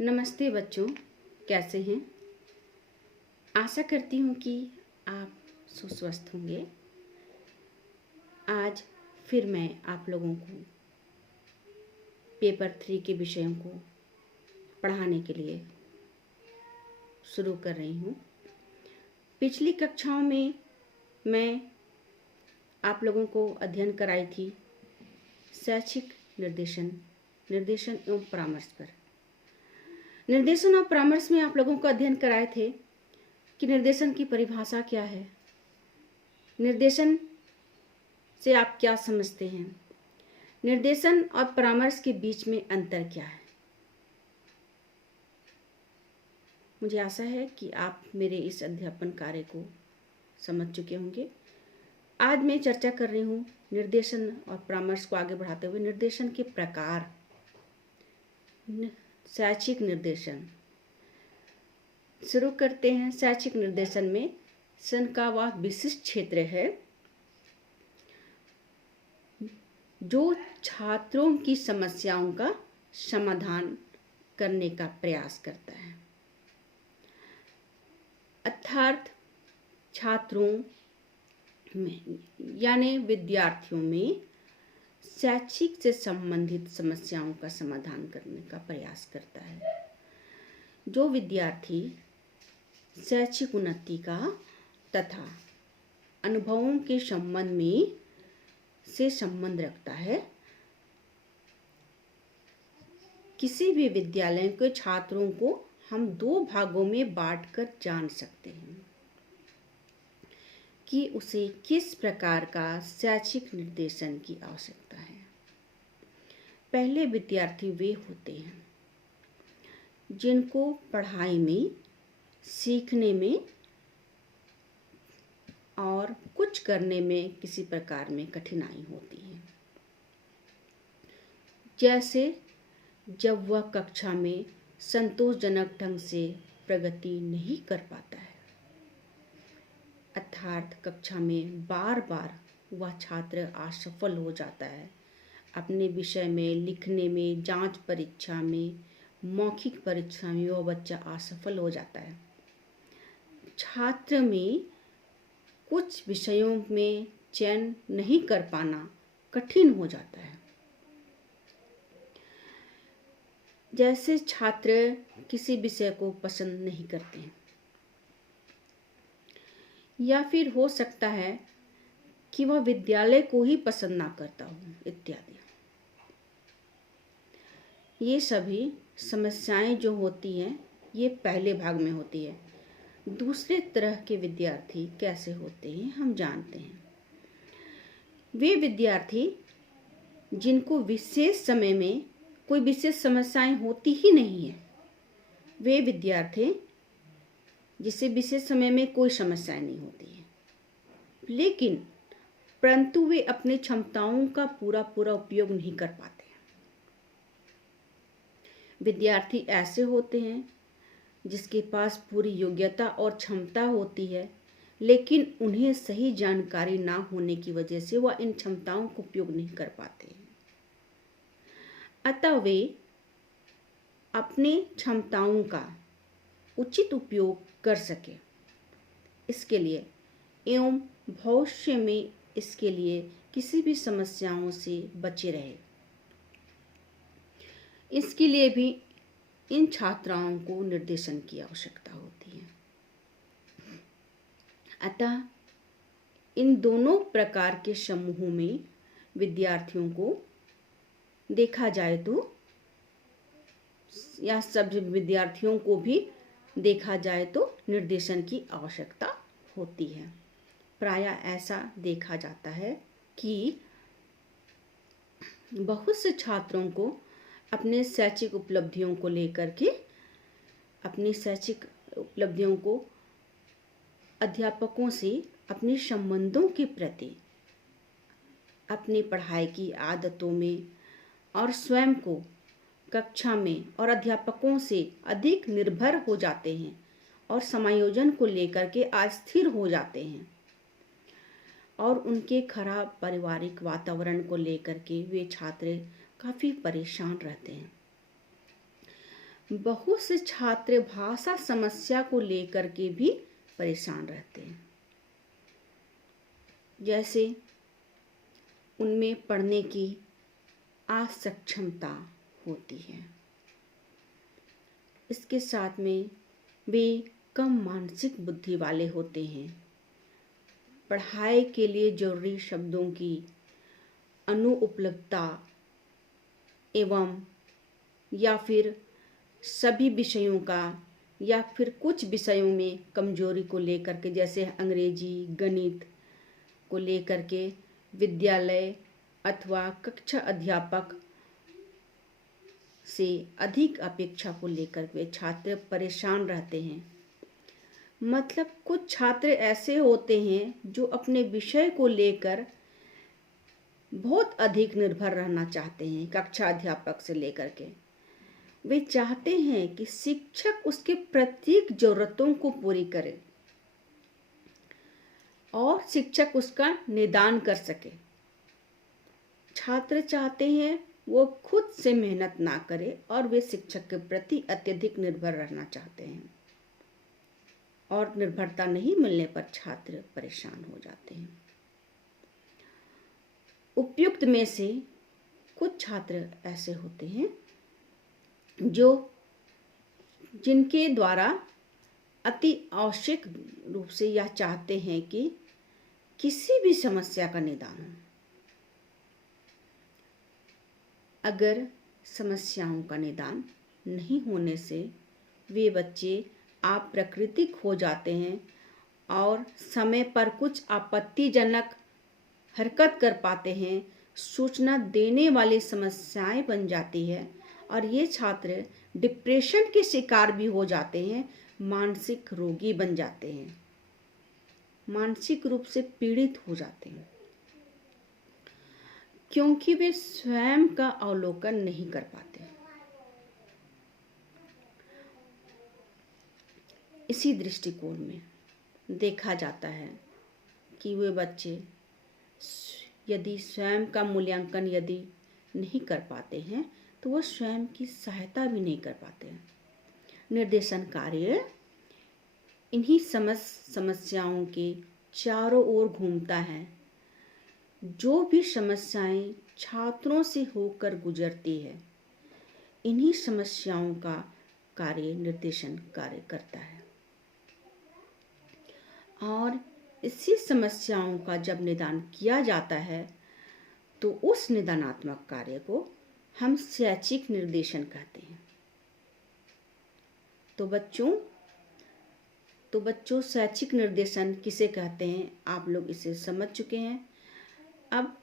नमस्ते बच्चों, कैसे हैं? आशा करती हूँ कि आप सुस्वस्थ होंगे। आज फिर मैं आप लोगों को पेपर 3 के विषयों को पढ़ाने के लिए शुरू कर रही हूँ। पिछली कक्षाओं में मैं आप लोगों को अध्ययन कराई थी शैक्षिक निर्देशन एवं परामर्श पर। निर्देशन और परामर्श में आप लोगों को अध्ययन कराए थे कि निर्देशन की परिभाषा क्या है, निर्देशन से आप क्या समझते हैं, निर्देशन और परामर्श के बीच में अंतर क्या है। मुझे आशा है कि आप मेरे इस अध्यापन कार्य को समझ चुके होंगे। आज मैं चर्चा कर रही हूँ निर्देशन और परामर्श को आगे बढ़ाते हुए निर्देशन के प्रकार। शैक्षिक निर्देशन शुरू करते हैं। शैक्षिक निर्देशन में का वह विशिष्ट क्षेत्र है जो छात्रों की समस्याओं का समाधान करने का प्रयास करता है, अर्थात छात्रों में यानी विद्यार्थियों में शैक्षिक से संबंधित समस्याओं का समाधान करने का प्रयास करता है। जो विद्यार्थी शैक्षिक उन्नति का तथा अनुभवों के संबंध में से संबंध रखता है, किसी भी विद्यालय के छात्रों को हम 2 भागों में बांटकर जान सकते हैं कि उसे किस प्रकार का शैक्षिक निर्देशन की आवश्यकता है। पहले विद्यार्थी वे होते हैं जिनको पढ़ाई में, सीखने में और कुछ करने में किसी प्रकार में कठिनाई होती है। जैसे जब वह कक्षा में संतोषजनक ढंग से प्रगति नहीं कर पाता है, अर्थात कक्षा में बार बार वह छात्र असफल हो जाता है। अपने विषय में, लिखने में, जांच परीक्षा में, मौखिक परीक्षा में वह बच्चा असफल हो जाता है। छात्र में कुछ विषयों में चयन नहीं कर पाना कठिन हो जाता है। जैसे छात्र किसी विषय को पसंद नहीं करते हैं, या फिर हो सकता है कि वह विद्यालय को ही पसंद ना करता हो, इत्यादि। ये सभी समस्याएं जो होती हैं ये पहले भाग में होती है। दूसरे तरह के विद्यार्थी कैसे होते हैं हम जानते हैं। वे विद्यार्थी जिनको विशेष समय में कोई विशेष समस्याएं होती ही नहीं है, वे विद्यार्थी जिसे विशेष समय में कोई समस्याएं नहीं होती है, लेकिन परंतु वे अपनी क्षमताओं का पूरा उपयोग नहीं कर पाते हैं। विद्यार्थी ऐसे होते हैं जिसके पास पूरी योग्यता और क्षमता होती है, लेकिन उन्हें सही जानकारी ना होने की वजह से वह इन क्षमताओं को उपयोग नहीं कर पाते हैं। अतः वे अपने क्षमताओं का उचित उपयोग कर सके, इसके लिए एवं भविष्य में इसके लिए किसी भी समस्याओं से बचे रहे, इसके लिए भी इन छात्राओं को निर्देशन की आवश्यकता होती है। अतः इन दोनों प्रकार के समूहों में विद्यार्थियों को देखा जाए तो, या सब विद्यार्थियों को भी देखा जाए तो निर्देशन की आवश्यकता होती है। प्रायः ऐसा देखा जाता है कि बहुत से छात्रों को अपने शैक्षिक उपलब्धियों को लेकर के, अपनी शैक्षिक उपलब्धियों को अध्यापकों से अपने संबंधों के प्रति, अपनी पढ़ाई की आदतों में और स्वयं को कक्षा में और अध्यापकों से अधिक निर्भर हो जाते हैं और समायोजन को लेकर के अस्थिर हो जाते हैं, और उनके खराब पारिवारिक वातावरण को लेकर के वे छात्र काफ़ी परेशान रहते हैं। बहुत से छात्र भाषा समस्या को लेकर के भी परेशान रहते हैं। जैसे उनमें पढ़ने की असक्षमता होती है, इसके साथ में वे कम मानसिक बुद्धि वाले होते हैं। पढ़ाई के लिए जरूरी शब्दों की अनुपलब्धता एवं या फिर सभी विषयों का या फिर कुछ विषयों में कमजोरी को लेकर के, जैसे अंग्रेजी गणित को लेकर के विद्यालय अथवा कक्षा अध्यापक से अधिक अपेक्षा को लेकर वे छात्र परेशान रहते हैं। मतलब कुछ छात्र ऐसे होते हैं जो अपने विषय को लेकर बहुत अधिक निर्भर रहना चाहते हैं कक्षा अध्यापक से लेकर के। वे चाहते हैं कि शिक्षक उसके प्रत्येक जरूरतों को पूरी करे और शिक्षक उसका निदान कर सके। छात्र चाहते हैं वो खुद से मेहनत ना करे और वे शिक्षक के प्रति अत्यधिक निर्भर रहना चाहते हैं, और निर्भरता नहीं मिलने पर छात्र परेशान हो जाते हैं। उपयुक्त में से कुछ छात्र ऐसे होते हैं जिनके द्वारा अति आवश्यक रूप से यह चाहते हैं कि किसी भी समस्या का निदान हो। अगर समस्याओं का निदान नहीं होने से वे बच्चे अप्राकृतिक हो जाते हैं और समय पर कुछ आपत्तिजनक हरकत कर पाते हैं, सूचना देने वाली समस्याएं बन जाती है और ये छात्र डिप्रेशन के शिकार भी हो जाते हैं, मानसिक रोगी बन जाते हैं, मानसिक रूप से पीड़ित हो जाते हैं, क्योंकि वे स्वयं का अवलोकन नहीं कर पाते। इसी दृष्टिकोण में देखा जाता है कि वे बच्चे यदि स्वयं का मूल्यांकन यदि नहीं कर पाते हैं तो वह स्वयं की सहायता भी नहीं कर पाते हैं। निर्देशन कार्य इन्हीं समस्याओं के चारों ओर घूमता है। जो भी समस्याएं छात्रों से होकर गुजरती है, इन्हीं समस्याओं का कार्य निर्देशन कार्य करता है, और इसी समस्याओं का जब निदान किया जाता है तो उस निदानात्मक कार्य को हम शैक्षिक निर्देशन कहते हैं। तो बच्चों शैक्षिक निर्देशन किसे कहते हैं आप लोग इसे समझ चुके हैं। अब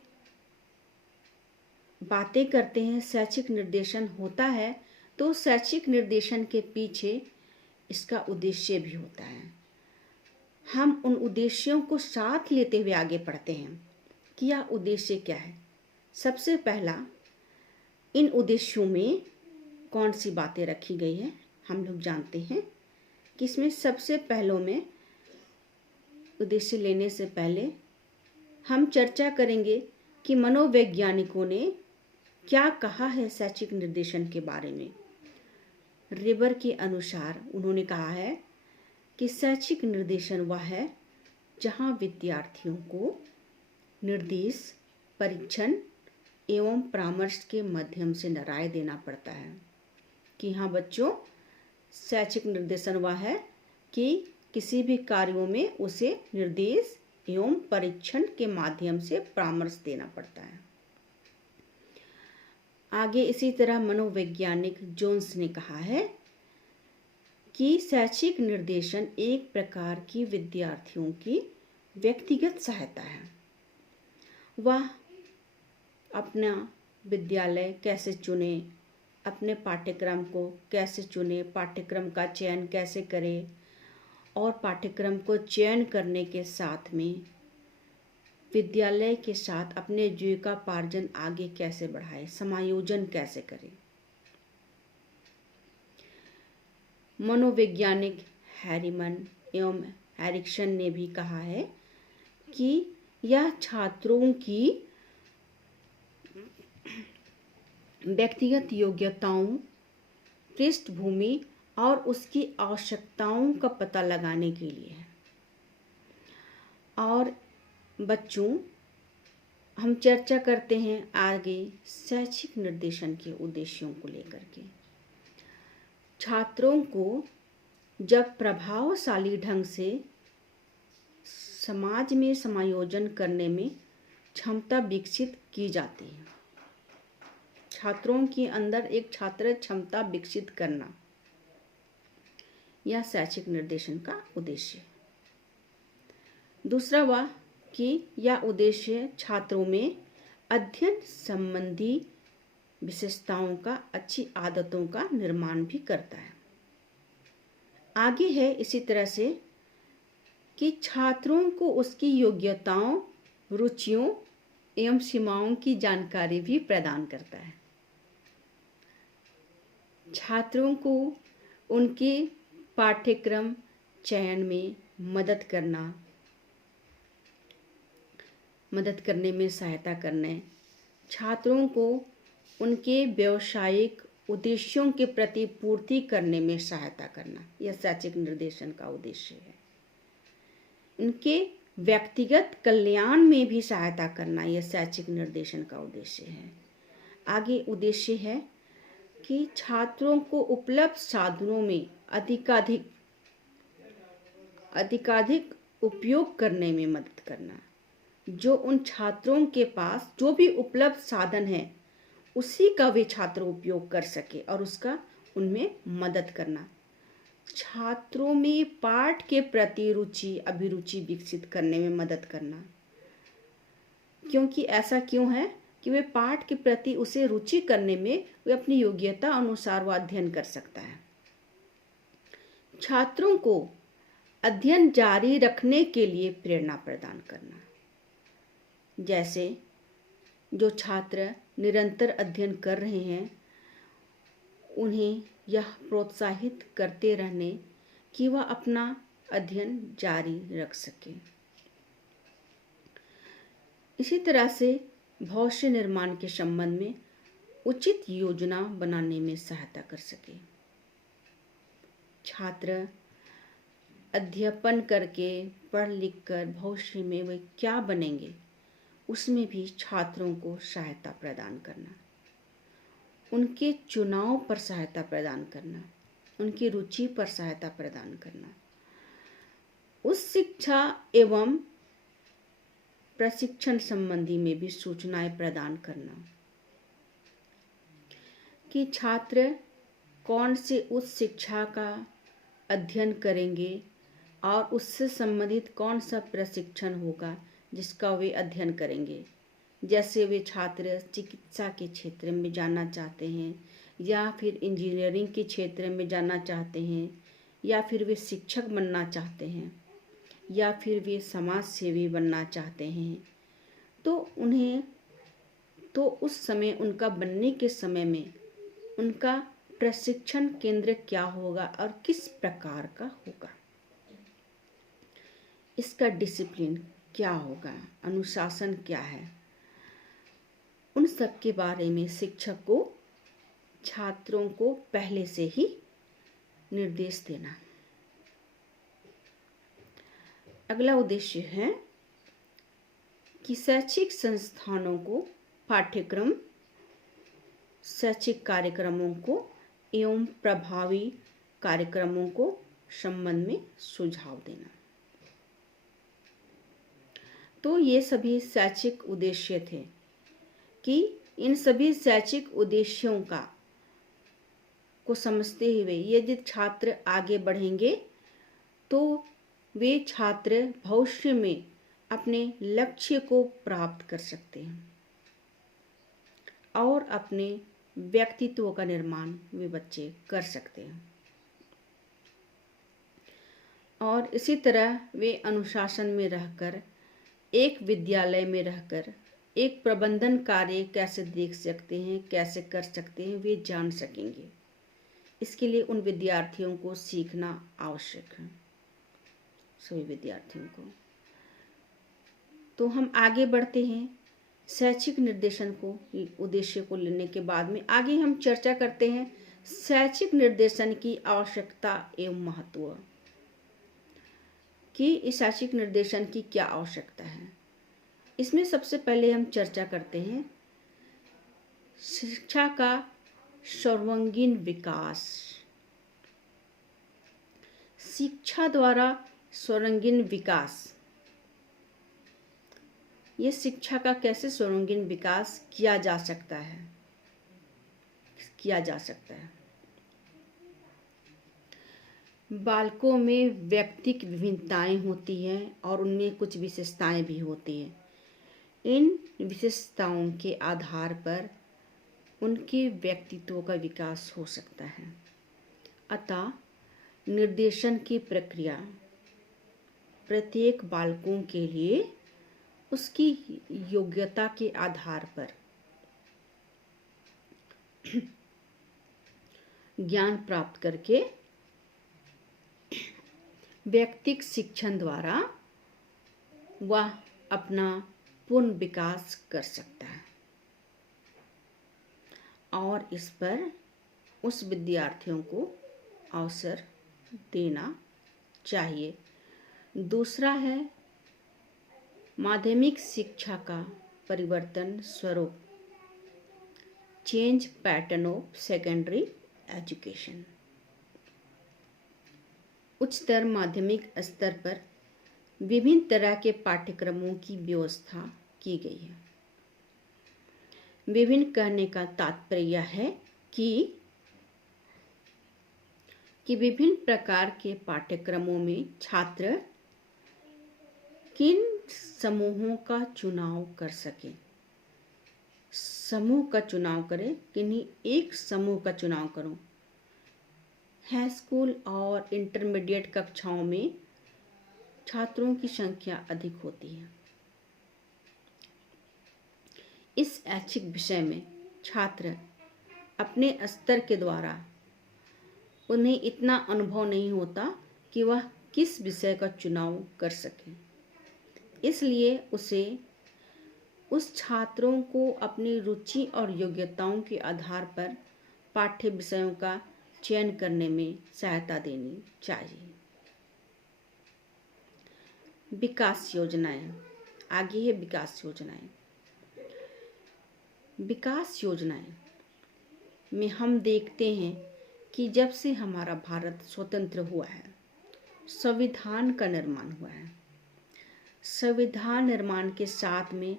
बातें करते हैं शैक्षिक निर्देशन होता है तो शैक्षिक निर्देशन के पीछे इसका उद्देश्य भी होता है। हम उन उद्देश्यों को साथ लेते हुए आगे बढ़ते हैं कि यह उद्देश्य क्या है। सबसे पहला, इन उद्देश्यों में कौन सी बातें रखी गई है हम लोग जानते हैं कि इसमें सबसे पहलों में उद्देश्य लेने से पहले हम चर्चा करेंगे कि मनोवैज्ञानिकों ने क्या कहा है शैक्षिक निर्देशन के बारे में। रिबर के अनुसार उन्होंने कहा है कि शैक्षिक निर्देशन वह है जहां विद्यार्थियों को निर्देश, परीक्षण एवं परामर्श के माध्यम से राय देना पड़ता है। कि हाँ बच्चों, शैक्षिक निर्देशन वह है कि किसी भी कार्यों में उसे निर्देश एवं परीक्षण के माध्यम से परामर्श देना पड़ता है। आगे इसी तरह मनोवैज्ञानिक जोन्स ने कहा है कि शैक्षिक निर्देशन एक प्रकार की विद्यार्थियों की व्यक्तिगत सहायता है। वह अपना विद्यालय कैसे चुने, अपने पाठ्यक्रम को कैसे चुने, पाठ्यक्रम का चयन कैसे करें और पाठ्यक्रम को चयन करने के साथ में विद्यालय के साथ अपने जीविकापार्जन आगे कैसे बढ़ाए, समायोजन कैसे करें। मनोवैज्ञानिक हैरीमन एवं एरिक्सन ने भी कहा है कि यह छात्रों की व्यक्तिगत योग्यताओं पृष्ठभूमि और उसकी आवश्यकताओं का पता लगाने के लिए है। और बच्चों, हम चर्चा करते हैं आगे शैक्षिक निर्देशन के उद्देश्यों को लेकर के। छात्रों को जब प्रभावशाली ढंग से समाज में समायोजन करने में क्षमता विकसित की जाती है, छात्रों के अंदर एक छात्र क्षमता विकसित करना, यह शैक्षिक निर्देशन का उद्देश्य है। दूसरा वह कि यह उद्देश्य छात्रों में अध्ययन संबंधी विशेषताओं का, अच्छी आदतों का निर्माण भी करता है। आगे है इसी तरह से कि छात्रों को उसकी योग्यताओं, रुचियों एवं सीमाओं की जानकारी भी प्रदान करता है। छात्रों को उनके पाठ्यक्रम चयन में मदद करने में सहायता करने, छात्रों को उनके व्यावसायिक उद्देश्यों के प्रति पूर्ति करने में सहायता करना, यह शैक्षिक निर्देशन का उद्देश्य है। उनके व्यक्तिगत कल्याण में भी सहायता करना, यह शैक्षिक निर्देशन का उद्देश्य है। आगे उद्देश्य है कि छात्रों को उपलब्ध साधनों में अधिकाधिक उपयोग करने में मदद करना। जो उन छात्रों के पास जो भी उपलब्ध साधन है उसी का वे छात्र उपयोग कर सके और उसका उनमें मदद करना। छात्रों में पाठ के प्रति रुचि, अभिरुचि विकसित करने में मदद करना। क्योंकि ऐसा क्यों है कि वे पाठ के प्रति उसे रुचि करने में वे अपनी योग्यता अनुसार वह अध्ययन कर सकता है। छात्रों को अध्ययन जारी रखने के लिए प्रेरणा प्रदान करना। जैसे जो छात्र निरंतर अध्ययन कर रहे हैं उन्हें यह प्रोत्साहित करते रहने कि वह अपना अध्ययन जारी रख सकें। इसी तरह से भविष्य निर्माण के संबंध में उचित योजना बनाने में सहायता कर सके। छात्र अध्यापन करके, पढ़ लिख कर भविष्य में वे क्या बनेंगे, उसमें भी छात्रों को सहायता प्रदान करना, उनके चुनाव पर सहायता प्रदान करना, उनकी रुचि पर सहायता प्रदान करना, उस शिक्षा एवं प्रशिक्षण संबंधी में भी सूचनाएं प्रदान करना कि छात्र कौन से उच्च शिक्षा का अध्ययन करेंगे और उससे संबंधित कौन सा प्रशिक्षण होगा जिसका वे अध्ययन करेंगे। जैसे वे छात्र चिकित्सा के क्षेत्र में जाना चाहते हैं या फिर इंजीनियरिंग के क्षेत्र में जाना चाहते हैं या फिर वे शिक्षक बनना चाहते हैं या फिर वे समाज सेवी बनना चाहते हैं, तो उस समय उनका बनने के समय में उनका प्रशिक्षण केंद्र क्या होगा और किस प्रकार का होगा, इसका डिसिप्लिन क्या होगा, अनुशासन क्या है, उन सब के बारे में शिक्षक को छात्रों को पहले से ही निर्देश देना। अगला उद्देश्य है कि शैक्षिक संस्थानों को पाठ्यक्रम, शैक्षिक कार्यक्रमों को एवं प्रभावी कार्यक्रमों को संबंध में सुझाव देना। तो ये सभी शैक्षिक उद्देश्य थे कि इन सभी शैक्षिक उद्देश्यों को समझते हुए यदि छात्र आगे बढ़ेंगे तो वे छात्र भविष्य में अपने लक्ष्य को प्राप्त कर सकते हैं और अपने व्यक्तित्व का निर्माण वे बच्चे कर सकते हैं। और इसी तरह वे अनुशासन में रहकर, एक विद्यालय में रहकर एक प्रबंधन कार्य कैसे देख सकते हैं, कैसे कर सकते हैं, वे जान सकेंगे। इसके लिए उन विद्यार्थियों को सीखना आवश्यक है, सभी विद्यार्थियों को। तो हम आगे बढ़ते हैं शैक्षिक निर्देशन को, उद्देश्य को लेने के बाद में आगे हम चर्चा करते हैं शैक्षिक निर्देशन की आवश्यकता एवं महत्व। कि इस शैक्षिक निर्देशन की क्या आवश्यकता है। इसमें सबसे पहले हम चर्चा करते हैं शिक्षा का सर्वांगीण विकास। शिक्षा द्वारा सर्वांगीण विकास, ये शिक्षा का कैसे सर्वांगीण विकास किया जा सकता है। बालकों में व्यक्तिक विभिन्नताएं होती हैं और उनमें कुछ विशेषताएं भी होती हैं। इन विशेषताओं के आधार पर उनके व्यक्तित्व का विकास हो सकता है। अतः निर्देशन की प्रक्रिया प्रत्येक बालकों के लिए उसकी योग्यता के आधार पर ज्ञान प्राप्त करके व्यक्तिक शिक्षण द्वारा वह अपना पूर्ण विकास कर सकता है और इस पर उस विद्यार्थियों को अवसर देना चाहिए। दूसरा है माध्यमिक शिक्षा का परिवर्तन स्वरूप, change pattern of secondary education. उच्चतर माध्यमिक स्तर पर विभिन्न तरह के पाठ्यक्रमों की व्यवस्था की गई है। विभिन्न कहने का तात्पर्य यह है कि विभिन्न प्रकार के पाठ्यक्रमों में छात्र किन समूहों का चुनाव कर सके। समूह का चुनाव करें, किन्हीं एक समूह का चुनाव करो। हाई स्कूल और इंटरमीडिएट कक्षाओं में छात्रों की संख्या अधिक होती है। इस ऐच्छिक विषय में छात्र अपने स्तर के द्वारा उन्हें इतना अनुभव नहीं होता कि वह किस विषय का चुनाव कर सके। इसलिए उस छात्रों को अपनी रुचि और योग्यताओं के आधार पर पाठ्य विषयों का चयन करने में सहायता देनी चाहिए। विकास योजनाएं। आगे है विकास योजनाएं। विकास योजनाएं में हम देखते हैं कि जब से हमारा भारत स्वतंत्र हुआ है, संविधान का निर्माण हुआ है। संविधान निर्माण के साथ में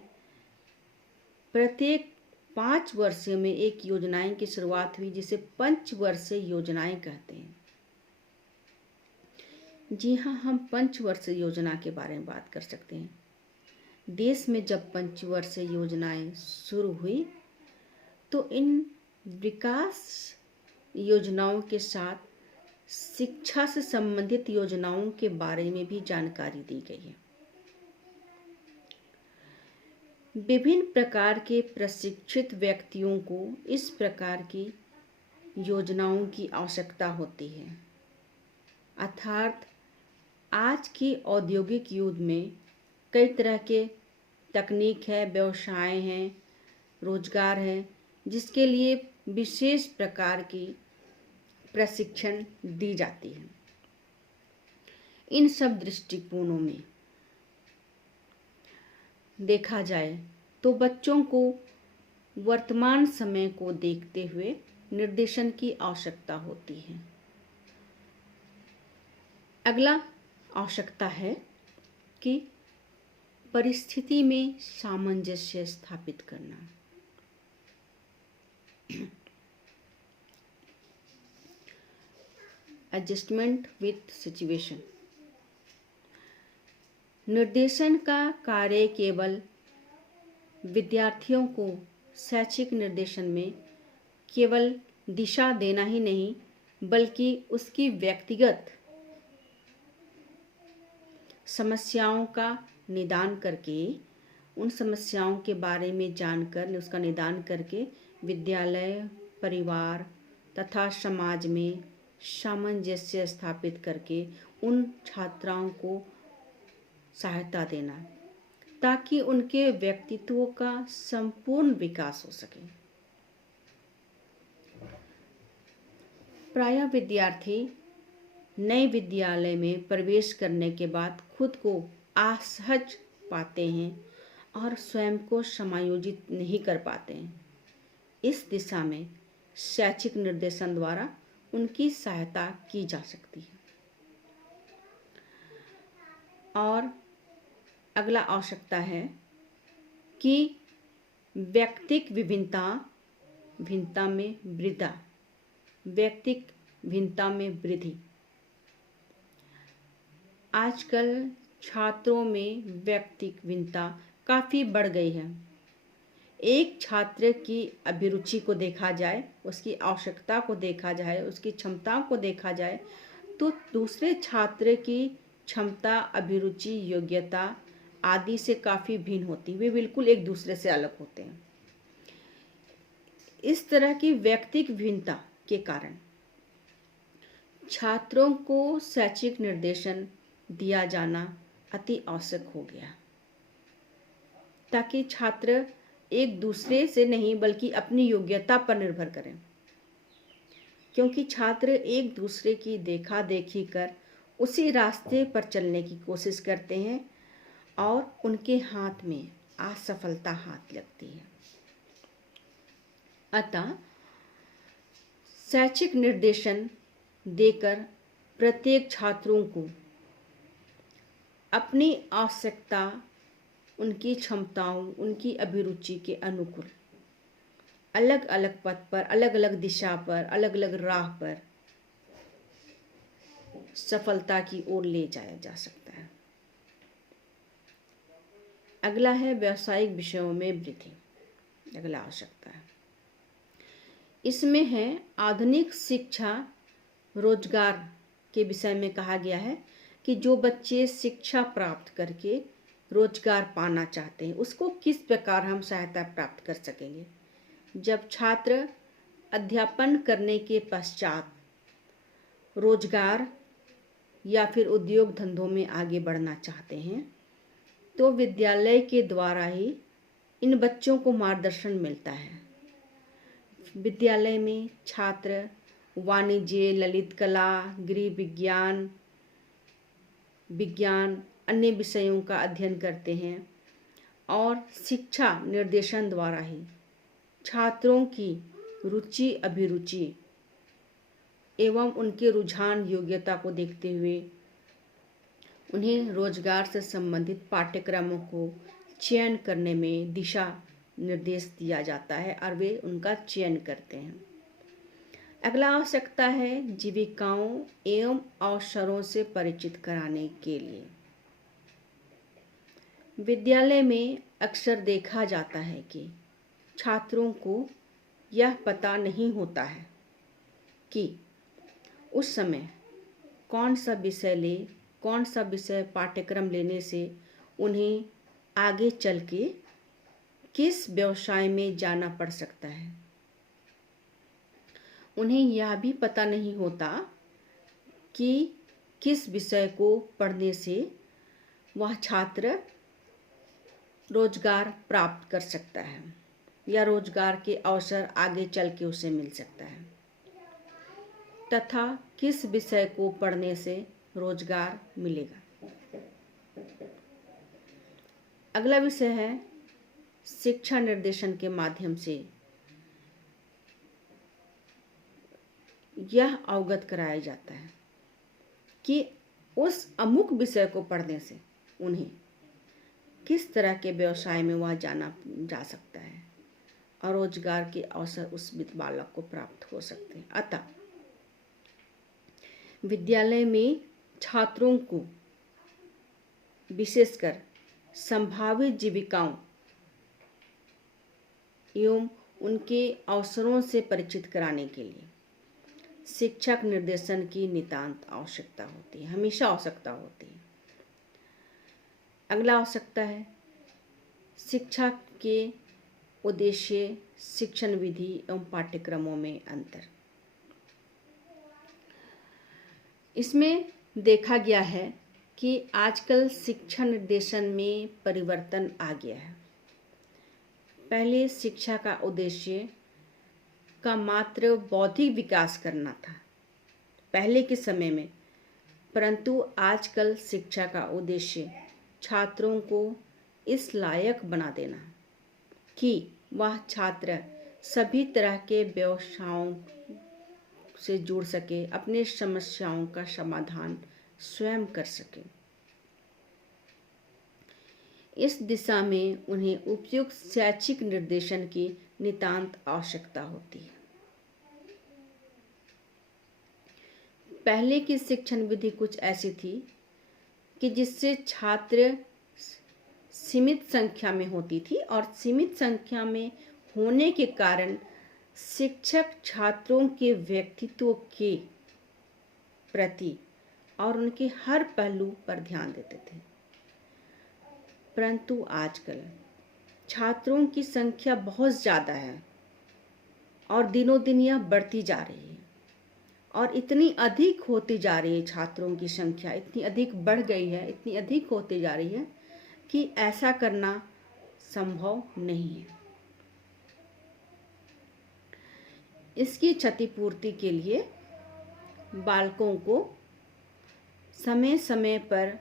प्रत्येक 5 वर्ष में एक योजनाएं की शुरुआत हुई, जिसे पंचवर्षीय योजनाएं कहते हैं। जी हाँ, हम पंचवर्षीय योजना के बारे में बात कर सकते हैं। देश में जब पंचवर्षीय योजनाएं शुरू हुई तो इन विकास योजनाओं के साथ शिक्षा से संबंधित योजनाओं के बारे में भी जानकारी दी गई है। विभिन्न प्रकार के प्रशिक्षित व्यक्तियों को इस प्रकार की योजनाओं की आवश्यकता होती है। अर्थात आज के औद्योगिक युग में कई तरह के तकनीक है, व्यवसाय हैं, रोजगार है, जिसके लिए विशेष प्रकार की प्रशिक्षण दी जाती है। इन सब दृष्टिकोणों में देखा जाए तो बच्चों को वर्तमान समय को देखते हुए निर्देशन की आवश्यकता होती है। अगला आवश्यकता है कि परिस्थिति में सामंजस्य स्थापित करना। Adjustment with situation. निर्देशन का कार्य केवल विद्यार्थियों को शैक्षिक निर्देशन में केवल दिशा देना ही नहीं, बल्कि उसकी व्यक्तिगत समस्याओं का निदान करके, उन समस्याओं के बारे में जानकर उसका निदान करके विद्यालय, परिवार तथा समाज में सामंजस्य स्थापित करके उन छात्राओं को सहायता देना, ताकि उनके व्यक्तित्व का संपूर्ण विकास हो सके। प्रायः विद्यार्थी नए विद्यालय में प्रवेश करने के बाद खुद को असहज पाते हैं और स्वयं को समायोजित नहीं कर पाते हैं। इस दिशा में शैक्षिक निर्देशन द्वारा उनकी सहायता की जा सकती है। और अगला आवश्यकता है कि व्यक्तिक भिन्नता में वृद्धि। आजकल छात्रों में व्यक्तिक भिन्नता काफ़ी बढ़ गई है। एक छात्र की अभिरुचि को देखा जाए, उसकी आवश्यकता को देखा जाए, उसकी क्षमताओं को देखा जाए, तो दूसरे छात्र की क्षमता, अभिरुचि, योग्यता आदि से काफ़ी भिन्न होती है। वे बिल्कुल एक दूसरे से अलग होते हैं। इस तरह की व्यक्तिक भिन्नता के कारण छात्रों को शैक्षिक निर्देशन दिया जाना अति आवश्यक हो गया, ताकि छात्र एक दूसरे से नहीं बल्कि अपनी योग्यता पर निर्भर करें। क्योंकि छात्र एक दूसरे की देखा देखी कर उसी रास्ते पर चलने की कोशिश करते हैं और उनके हाथ में असफलता हाथ लगती है। अतः शैक्षिक निर्देशन देकर प्रत्येक छात्रों को अपनी आवश्यकता, उनकी क्षमताओं, उनकी अभिरुचि के अनुकूल अलग अलग पथ पर, अलग अलग दिशा पर, अलग अलग राह पर सफलता की ओर ले जाया जा सकता है। अगला है व्यावसायिक विषयों में वृद्धि। अगला आवश्यकता है, इसमें है आधुनिक शिक्षा रोजगार के विषय में कहा गया है कि जो बच्चे शिक्षा प्राप्त करके रोजगार पाना चाहते हैं, उसको किस प्रकार हम सहायता प्राप्त कर सकेंगे। जब छात्र अध्यापन करने के पश्चात रोजगार या फिर उद्योग धंधों में आगे बढ़ना चाहते हैं, तो विद्यालय के द्वारा ही इन बच्चों को मार्गदर्शन मिलता है। विद्यालय में छात्र वाणिज्य, ललित कला, गृह विज्ञान, अन्य विषयों का अध्ययन करते हैं और शिक्षा निर्देशन द्वारा ही छात्रों की रुचि, अभिरुचि एवं उनके रुझान, योग्यता को देखते हुए उन्हें रोजगार से संबंधित पाठ्यक्रमों को चयन करने में दिशा निर्देश दिया जाता है और वे उनका चयन करते हैं। अगला आवश्यकता है जीविकाओं एवं अवसरों से परिचित कराने के लिए। विद्यालय में अक्सर देखा जाता है कि छात्रों को यह पता नहीं होता है कि उस समय कौन सा विषय पाठ्यक्रम लेने से उन्हें आगे चल के किस व्यवसाय में जाना पड़ सकता है। उन्हें यह भी पता नहीं होता कि किस विषय को पढ़ने से वह छात्र रोजगार प्राप्त कर सकता है या रोजगार के अवसर आगे चल के उसे मिल सकता है, तथा किस विषय को पढ़ने से रोजगार मिलेगा। अगला विषय है शिक्षा निर्देशन के माध्यम से यह अवगत कराया जाता है कि उस अमुक विषय को पढ़ने से उन्हें किस तरह के व्यवसाय में वह जाना जा सकता है और रोजगार के अवसर उस बालक को प्राप्त हो सकते हैं। अतः विद्यालय में छात्रों को विशेषकर संभावित जीविकाओं एवं उनके अवसरों से परिचित कराने के लिए शिक्षक निर्देशन की नितांत आवश्यकता होती है, हमेशा आवश्यकता होती है। अगला आवश्यकता है शिक्षा के उद्देश्य, शिक्षण विधि एवं पाठ्यक्रमों में अंतर। इसमें देखा गया है कि आजकल शिक्षा निर्देशन में परिवर्तन आ गया है। पहले शिक्षा का उद्देश्य का मात्र बौद्धिक विकास करना था, पहले के समय में, परंतु आजकल शिक्षा का उद्देश्य छात्रों को इस लायक बना देना कि वह छात्र सभी तरह के व्यवसायों से जुड़ सके, अपनी समस्याओं का समाधान स्वयं कर सके। इस दिशा में उन्हें उपयुक्त शैक्षिक निर्देशन की नितांत आवश्यकता होती है। पहले की शिक्षण विधि कुछ ऐसी थी कि जिससे छात्र सीमित संख्या में होती थी और सीमित संख्या में होने के कारण शिक्षक छात्रों के व्यक्तित्व के प्रति और उनके हर पहलू पर ध्यान देते थे। परंतु आजकल छात्रों की संख्या बहुत ज़्यादा है और दिनों दिन यह बढ़ती जा रही है और इतनी अधिक होती जा रही है, छात्रों की संख्या इतनी अधिक बढ़ गई है, इतनी अधिक होती जा रही है कि ऐसा करना संभव नहीं है। इसकी क्षतिपूर्ति के लिए बालकों को समय समय पर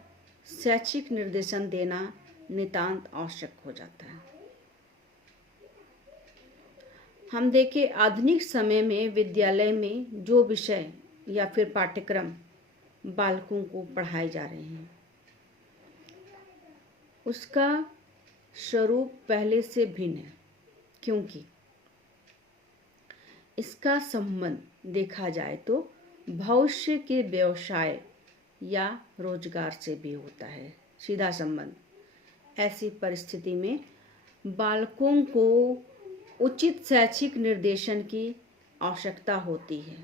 शैक्षिक निर्देशन देना नितांत आवश्यक हो जाता है। हम देखें, आधुनिक समय में विद्यालय में जो विषय या फिर पाठ्यक्रम बालकों को पढ़ाए जा रहे हैं, उसका स्वरूप पहले से भिन्न है, क्योंकि इसका संबंध देखा जाए तो भविष्य के व्यवसाय या रोजगार से भी होता है, सीधा संबंध। ऐसी परिस्थिति में बालकों को उचित शैक्षिक निर्देशन की आवश्यकता होती है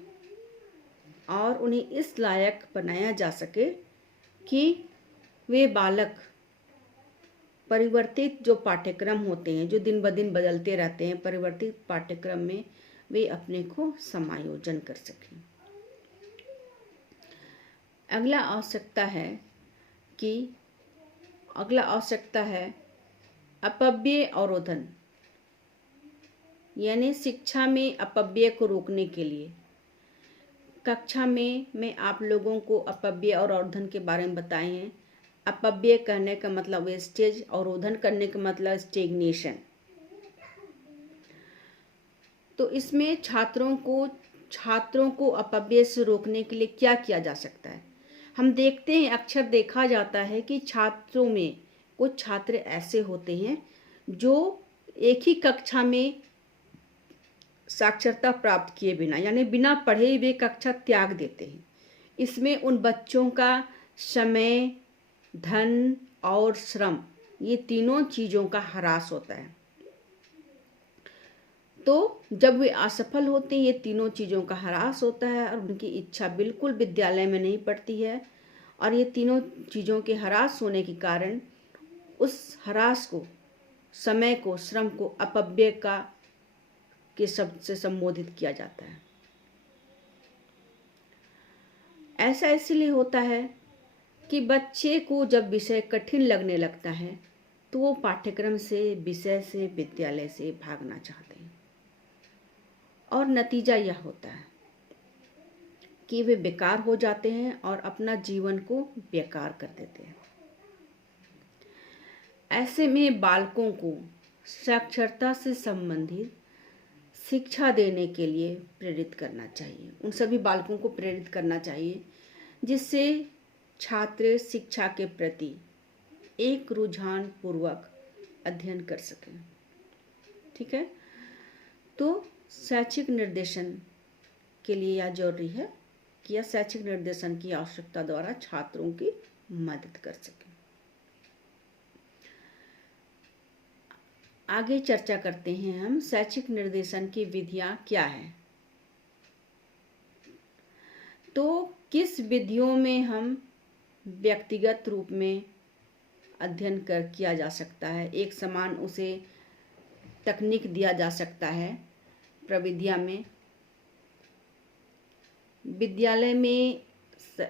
और उन्हें इस लायक बनाया जा सके कि वे बालक परिवर्तित जो पाठ्यक्रम होते हैं, जो दिन ब दिन बदलते रहते हैं, परिवर्तित पाठ्यक्रम में वे अपने को समायोजन कर सकें। अगला आवश्यकता है अपव्यय अवरोधन, यानी शिक्षा में अपव्यय को रोकने के लिए। कक्षा में मैं आप लोगों को अपव्यय और अवरोधन के बारे में बताए हैं। अपव्यय कहने का मतलब वेस्टेज, अवरोधन करने का मतलब स्टेग्नेशन। तो इसमें छात्रों को अपव्यय से रोकने के लिए क्या किया जा सकता है? हम देखते हैं, अक्सर देखा जाता है कि छात्रों में कुछ छात्र ऐसे होते हैं जो एक ही कक्षा में साक्षरता प्राप्त किए बिना, यानी बिना पढ़े वे कक्षा त्याग देते हैं। इसमें उन बच्चों का समय, धन और श्रम, ये तीनों चीज़ों का ह्रास होता है। तो जब वे असफल होते हैं, ये तीनों चीज़ों का ह्रास होता है और उनकी इच्छा बिल्कुल विद्यालय में नहीं पड़ती है। और ये तीनों चीज़ों के ह्रास होने के कारण उस ह्रास को, समय को, श्रम को अपव्यय के शब्द से संबोधित किया जाता है। ऐसा इसलिए होता है कि बच्चे को जब विषय कठिन लगने लगता है तो वो पाठ्यक्रम से, विषय से, विद्यालय से भागना चाहते हैं और नतीजा यह होता है कि वे बेकार हो जाते हैं और अपना जीवन को बेकार कर देते हैं। ऐसे में बालकों को साक्षरता से संबंधित शिक्षा देने के लिए प्रेरित करना चाहिए। उन सभी बालकों को प्रेरित करना चाहिए जिससे छात्र शिक्षा के प्रति एक रुझान पूर्वक अध्ययन कर सकें। ठीक है, तो शैक्षिक निर्देशन के लिए यह जरूरी है कि यह शैक्षिक निर्देशन की आवश्यकता द्वारा छात्रों की मदद कर सकें। आगे चर्चा करते हैं हम, शैक्षिक निर्देशन की विधियां क्या हैं। तो किस विधियों में हम व्यक्तिगत रूप में अध्ययन किया जा सकता है, एक समान उसे तकनीक दिया जा सकता है प्रविधियां में। विद्यालय में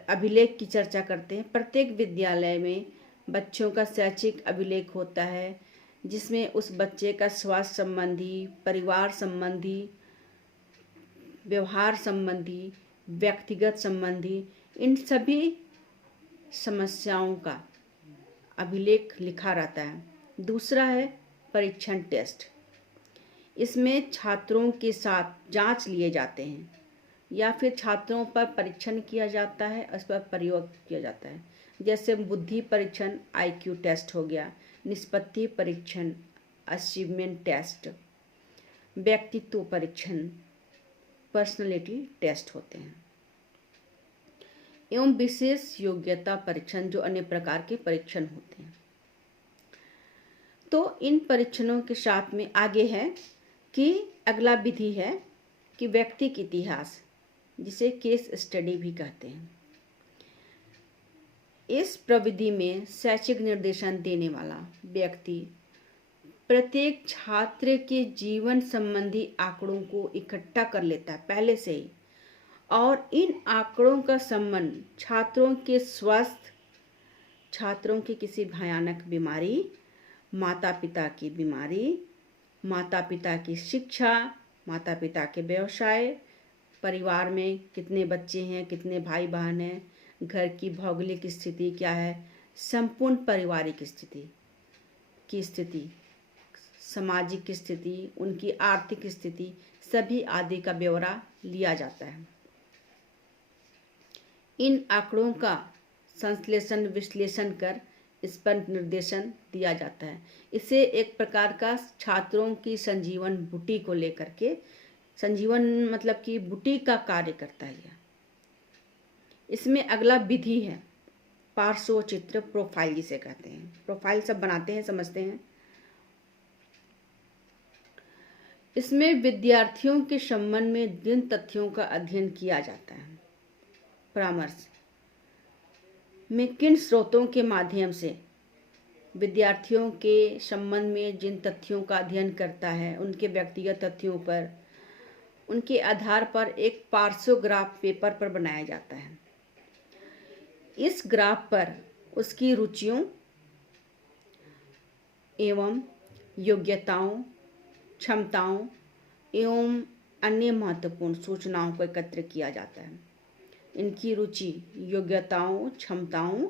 अभिलेख की चर्चा करते हैं। प्रत्येक विद्यालय में बच्चों का शैक्षिक अभिलेख होता है जिसमें उस बच्चे का स्वास्थ्य संबंधी, परिवार संबंधी, व्यवहार संबंधी व्यक्तिगत संबंधी, इन सभी समस्याओं का अभिलेख लिखा रहता है। दूसरा है परीक्षण टेस्ट। इसमें छात्रों के साथ जांच लिए जाते हैं या फिर छात्रों पर परीक्षण किया जाता है, उस पर प्रयोग किया जाता है। जैसे बुद्धि परीक्षण IQ टेस्ट हो गया, निष्पत्ति परीक्षण अचीवमेंट टेस्ट, व्यक्तित्व परीक्षण पर्सनालिटी टेस्ट होते हैं, एवं विशेष योग्यता परीक्षण जो अन्य प्रकार के परीक्षण होते हैं। तो इन परीक्षणों के साथ में आगे है कि अगला विधि है कि व्यक्तिक इतिहास, जिसे केस स्टडी भी कहते हैं। इस प्रविधि में शैक्षिक निर्देशन देने वाला व्यक्ति प्रत्येक छात्र के जीवन संबंधी आंकड़ों को इकट्ठा कर लेता है पहले से ही, और इन आंकड़ों का संबंध छात्रों के स्वास्थ्य, छात्रों की किसी भयानक बीमारी, माता पिता की बीमारी, माता पिता की शिक्षा, माता पिता के व्यवसाय, परिवार में कितने बच्चे हैं, कितने भाई बहन हैं, घर की भौगोलिक स्थिति क्या है, संपूर्ण पारिवारिक स्थिति, सामाजिक स्थिति, उनकी आर्थिक स्थिति, सभी आदि का ब्यौरा लिया जाता है। इन आंकड़ों का संश्लेषण विश्लेषण कर इस पर निर्देशन दिया जाता है। इसे एक प्रकार का छात्रों की संजीवन बूटी को लेकर के, संजीवन मतलब कि बूटी का कार्य करता है। इसमें अगला विधि है पार्श्व चित्र प्रोफाइल, जिसे कहते हैं। प्रोफाइल सब बनाते हैं, समझते हैं। इसमें विद्यार्थियों के संबंध में जिन तथ्यों का अध्ययन किया जाता है, परामर्श में किन स्रोतों के माध्यम से विद्यार्थियों के संबंध में जिन तथ्यों का अध्ययन करता है, उनके व्यक्तिगत तथ्यों पर, उनके आधार पर एक पार्श्व ग्राफ पेपर पर बनाया जाता है। इस ग्राफ पर उसकी रुचियों एवं योग्यताओं, क्षमताओं एवं अन्य महत्वपूर्ण सूचनाओं को एकत्र किया जाता है। इनकी रुचि, योग्यताओं, क्षमताओं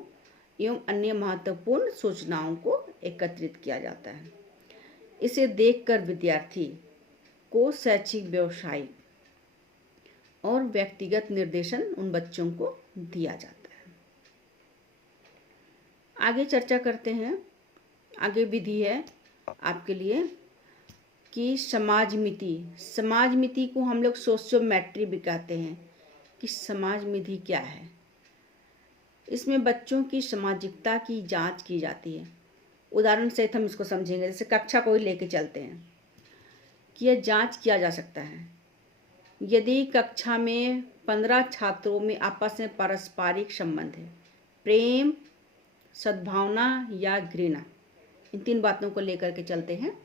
एवं अन्य महत्वपूर्ण सूचनाओं को एकत्रित किया जाता है। इसे देखकर विद्यार्थी को शैक्षिक, व्यवसायिक और व्यक्तिगत निर्देशन उन बच्चों को दिया जाता है। आगे चर्चा करते हैं। आगे विधि है आपके लिए कि समाज मिति। समाज मिति को हम लोग सोशियोमेट्री भी कहते हैं कि समाज मिति क्या है। इसमें बच्चों की सामाजिकता की जांच की जाती है। उदाहरण सहित हम इसको समझेंगे। जैसे कक्षा को ही लेके चलते हैं कि यह जांच किया जा सकता है यदि कक्षा में 15 छात्रों में आपस में पारस्परिक संबंध है, प्रेम, सद्भावना या घृणा, इन 3 बातों को लेकर के चलते हैं।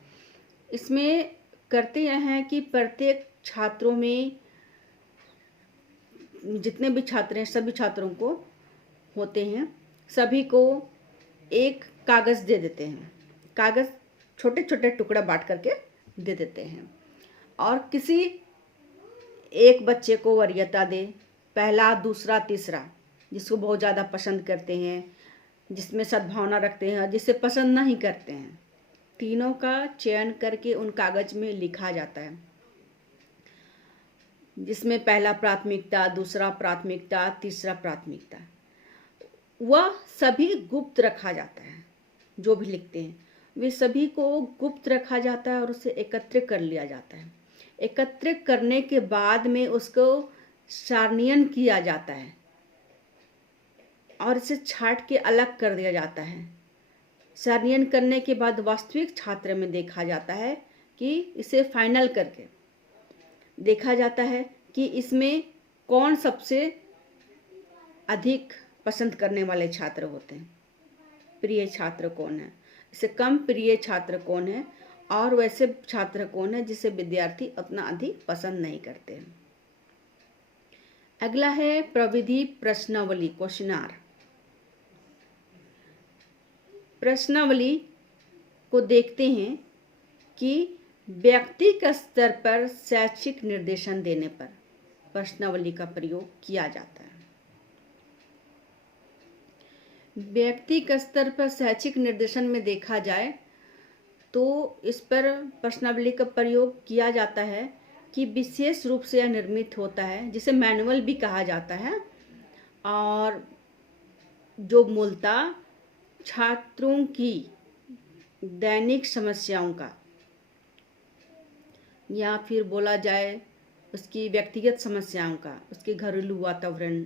इसमें करते यह हैं कि प्रत्येक छात्रों में जितने भी छात्र हैं, सभी छात्रों को होते हैं, सभी को एक कागज़ दे देते हैं। कागज़ छोटे छोटे टुकड़ा बांट करके दे देते हैं और किसी एक बच्चे को वरीयता दे, पहला, दूसरा, तीसरा, जिसको बहुत ज़्यादा पसंद करते हैं, जिसमें सद्भावना रखते हैं, जिसे पसंद नहीं करते हैं, तीनों का चयन करके उन कागज़ में लिखा जाता है, जिसमें पहला प्राथमिकता, दूसरा प्राथमिकता, तीसरा प्राथमिकता, वह सभी गुप्त रखा जाता है। जो भी लिखते हैं वे सभी को गुप्त रखा जाता है और उसे एकत्रित कर लिया जाता है। एकत्रित करने के बाद में उसको सारणीयन किया जाता है और इसे छांट के अलग कर दिया जाता है। सारणीयन करने के बाद वास्तविक छात्र में देखा जाता है कि इसे फाइनल करके देखा जाता है कि इसमें कौन सबसे अधिक पसंद करने वाले छात्र होते हैं, प्रिय छात्र कौन है, इससे कम प्रिय छात्र कौन है और वैसे छात्र कौन है जिसे विद्यार्थी अपना अधिक पसंद नहीं करते हैं। अगला है प्रविधि प्रश्नावली, क्वेश्चनर। प्रश्नावली को देखते हैं कि व्यक्तिगत स्तर पर शैक्षिक निर्देशन देने पर प्रश्नावली का प्रयोग किया जाता है। व्यक्तिगत स्तर पर शैक्षिक निर्देशन में देखा जाए तो इस पर प्रश्नावली का प्रयोग किया जाता है कि विशेष रूप से यह निर्मित होता है, जिसे मैनुअल भी कहा जाता है, और जो मूलतः छात्रों की दैनिक समस्याओं का या फिर बोला जाए उसकी व्यक्तिगत समस्याओं का, उसके घरेलू वातावरण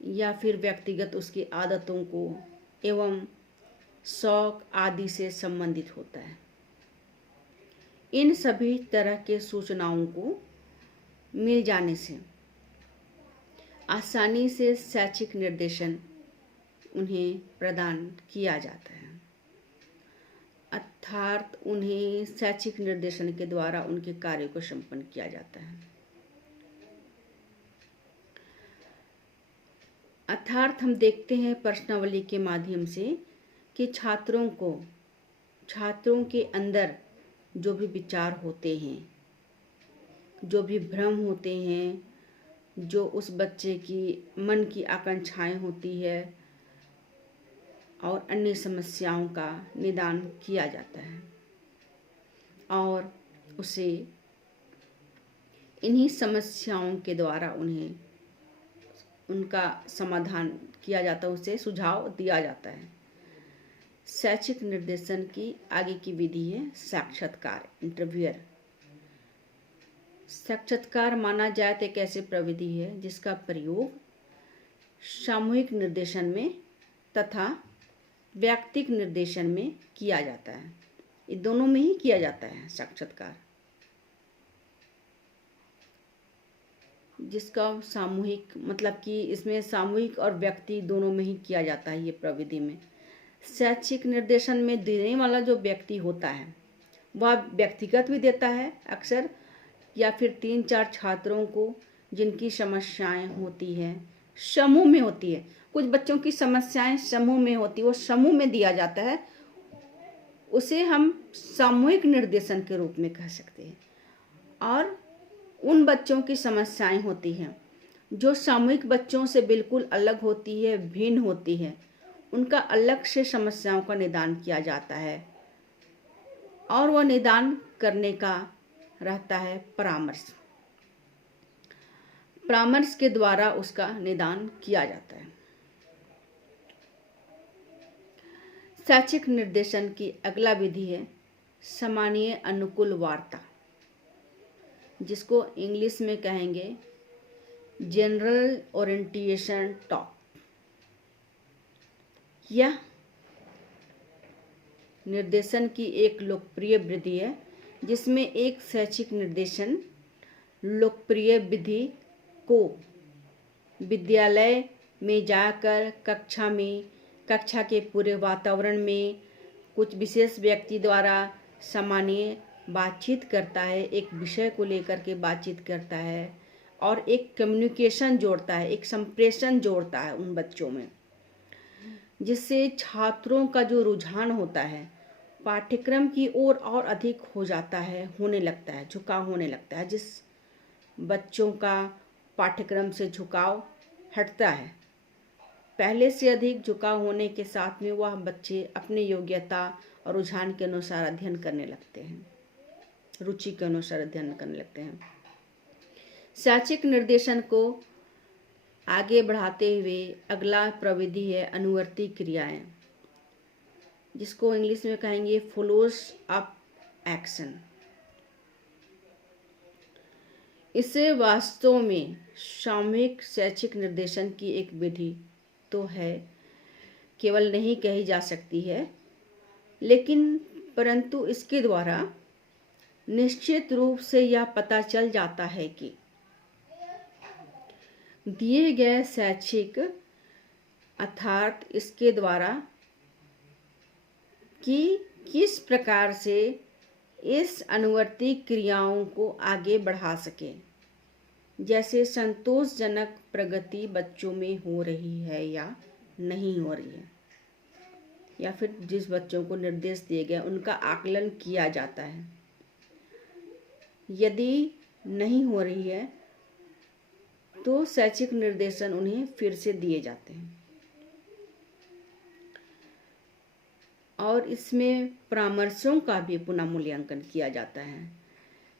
या फिर व्यक्तिगत उसकी आदतों को एवं शौक आदि से संबंधित होता है। इन सभी तरह के सूचनाओं को मिल जाने से आसानी से शैक्षिक निर्देशन उन्हें प्रदान किया जाता है, अर्थात उन्हें शैक्षिक निर्देशन के द्वारा उनके कार्य को संपन्न किया जाता है। अर्थात हम देखते हैं प्रश्नावली के माध्यम से कि छात्रों के अंदर जो भी विचार होते हैं, जो भी भ्रम होते हैं, जो उस बच्चे की मन की आकांक्षाएं होती है और अन्य समस्याओं का निदान किया जाता है और उसे इन्हीं समस्याओं के द्वारा उन्हें उनका समाधान किया जाता है, उसे सुझाव दिया जाता है। शैक्षिक निर्देशन की आगे की विधि है साक्षात्कार, इंटरव्यूअर। साक्षात्कार माना जाए तो एक ऐसी प्रविधि है जिसका प्रयोग सामूहिक निर्देशन में तथा व्यक्तिगत निर्देशन में किया जाता है। ये दोनों में ही किया जाता है साक्षात्कार, जिसका सामूहिक मतलब कि इसमें सामूहिक और व्यक्ति दोनों में ही किया जाता है। ये प्रविधि में शैक्षिक निर्देशन में देने वाला जो व्यक्ति होता है वह व्यक्तिगत भी देता है अक्सर, या फिर 3-4 छात्रों को जिनकी समस्याएं होती है समूह में होती है। कुछ बच्चों की समस्याएं समूह में होती है, वो समूह में दिया जाता है, उसे हम सामूहिक निर्देशन के रूप में कह सकते हैं। और उन बच्चों की समस्याएं होती हैं जो सामूहिक बच्चों से बिल्कुल अलग होती है, भिन्न होती है, उनका अलग से समस्याओं का निदान किया जाता है और वह निदान करने का रहता है परामर्श के द्वारा उसका निदान किया जाता है। शैक्षिक निर्देशन की अगला विधि है सामान्य अनुकूल वार्ता, जिसको इंग्लिश में कहेंगे जनरल ओरिएंटेशन टॉक। यह निर्देशन की एक लोकप्रिय विधि है जिसमें एक शैक्षिक निर्देशन लोकप्रिय विधि को विद्यालय में जाकर कक्षा के पूरे वातावरण में कुछ विशेष व्यक्ति द्वारा सामान्य बातचीत करता है, एक विषय को लेकर के बातचीत करता है और एक कम्युनिकेशन जोड़ता है, एक संप्रेषण जोड़ता है उन बच्चों में, जिससे छात्रों का जो रुझान होता है पाठ्यक्रम की ओर और अधिक हो जाता है, होने लगता है, झुकाव होने लगता है। जिस बच्चों का पाठ्यक्रम से झुकाव हटता है, पहले से अधिक झुकाव होने के साथ में वह बच्चे अपनी योग्यता और रुझान के अनुसार अध्ययन करने लगते हैं, रुचि के अनुसार अध्ययन करने लगते हैं। शैक्षिक निर्देशन को आगे बढ़ाते हुए अगला प्रविधि है अनुवर्ती क्रियाएं, जिसको इंग्लिश में कहेंगे फॉलोअर्स अप एक्शन। इसे वास्तव में सामूहिक शैक्षिक निर्देशन की एक विधि तो है, केवल नहीं कही जा सकती है, लेकिन परंतु इसके द्वारा निश्चित रूप से यह पता चल जाता है कि दिए गए शैक्षिक अर्थात इसके द्वारा कि किस प्रकार से इस अनुवर्ती क्रियाओं को आगे बढ़ा सके, जैसे संतोषजनक प्रगति बच्चों में हो रही है या नहीं हो रही है, या फिर जिस बच्चों को निर्देश दिए गए उनका आकलन किया जाता है। यदि नहीं हो रही है तो शैक्षिक निर्देशन उन्हें फिर से दिए जाते हैं और इसमें परामर्शों का भी पुनः मूल्यांकन किया जाता है।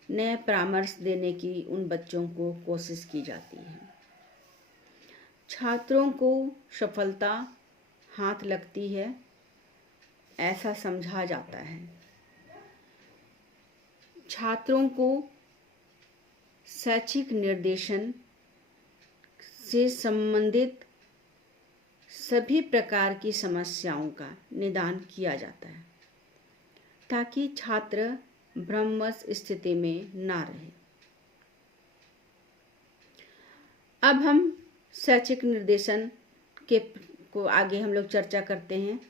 नए परामर्श देने की उन बच्चों को कोशिश की जाती है। छात्रों को सफलता हाथ लगती है ऐसा समझा जाता है। छात्रों को शैक्षिक निर्देशन से संबंधित सभी प्रकार की समस्याओं का निदान किया जाता है ताकि छात्र भ्रमवश स्थिति में ना रहे। अब हम शैक्षिक निर्देशन को आगे हम लोग चर्चा करते हैं।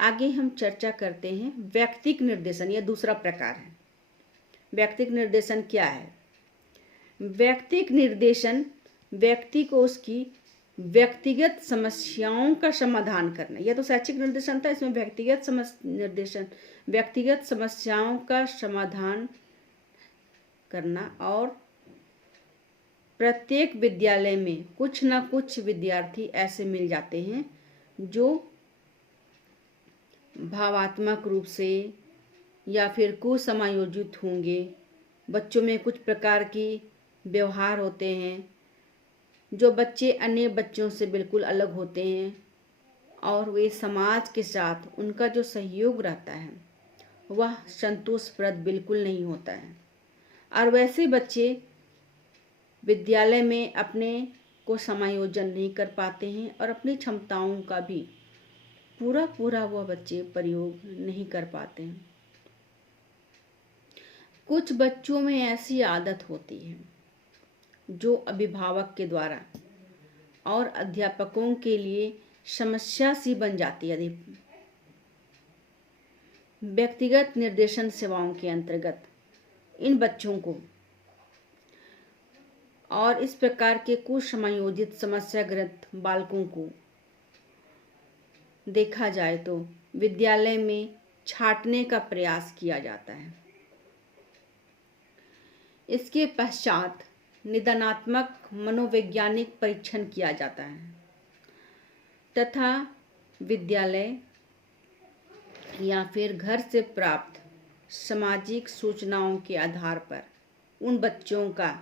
आगे हम चर्चा करते हैं व्यक्तिगत निर्देशन। यह दूसरा प्रकार है। व्यक्तिगत निर्देशन क्या है? व्यक्तिगत निर्देशन व्यक्ति को उसकी व्यक्तिगत समस्याओं का समाधान करना। यह तो शैक्षिक निर्देशन था, इसमें व्यक्तिगत समस्याओं का समाधान करना। और प्रत्येक विद्यालय में कुछ न कुछ विद्यार्थी ऐसे मिल जाते हैं जो भावात्मक रूप से या फिर कुसमायोजित होंगे। बच्चों में कुछ प्रकार की व्यवहार होते हैं जो बच्चे अन्य बच्चों से बिल्कुल अलग होते हैं और वे समाज के साथ उनका जो सहयोग रहता है वह संतोषप्रद बिल्कुल नहीं होता है। और वैसे बच्चे विद्यालय में अपने को समायोजन नहीं कर पाते हैं और अपनी क्षमताओं का भी पूरा वह बच्चे प्रयोग नहीं कर पाते हैं। कुछ बच्चों में ऐसी आदत होती है जो अभिभावक के द्वारा और अध्यापकों के लिए समस्या सी बन जाती है। व्यक्तिगत निर्देशन सेवाओं के अंतर्गत इन बच्चों को और इस प्रकार के कुसमायोजित समस्याग्रस्त बालकों को देखा जाए तो विद्यालय में छांटने का प्रयास किया जाता है। इसके पश्चात निदानात्मक मनोवैज्ञानिक परीक्षण किया जाता है तथा विद्यालय या फिर घर से प्राप्त सामाजिक सूचनाओं के आधार पर उन बच्चों का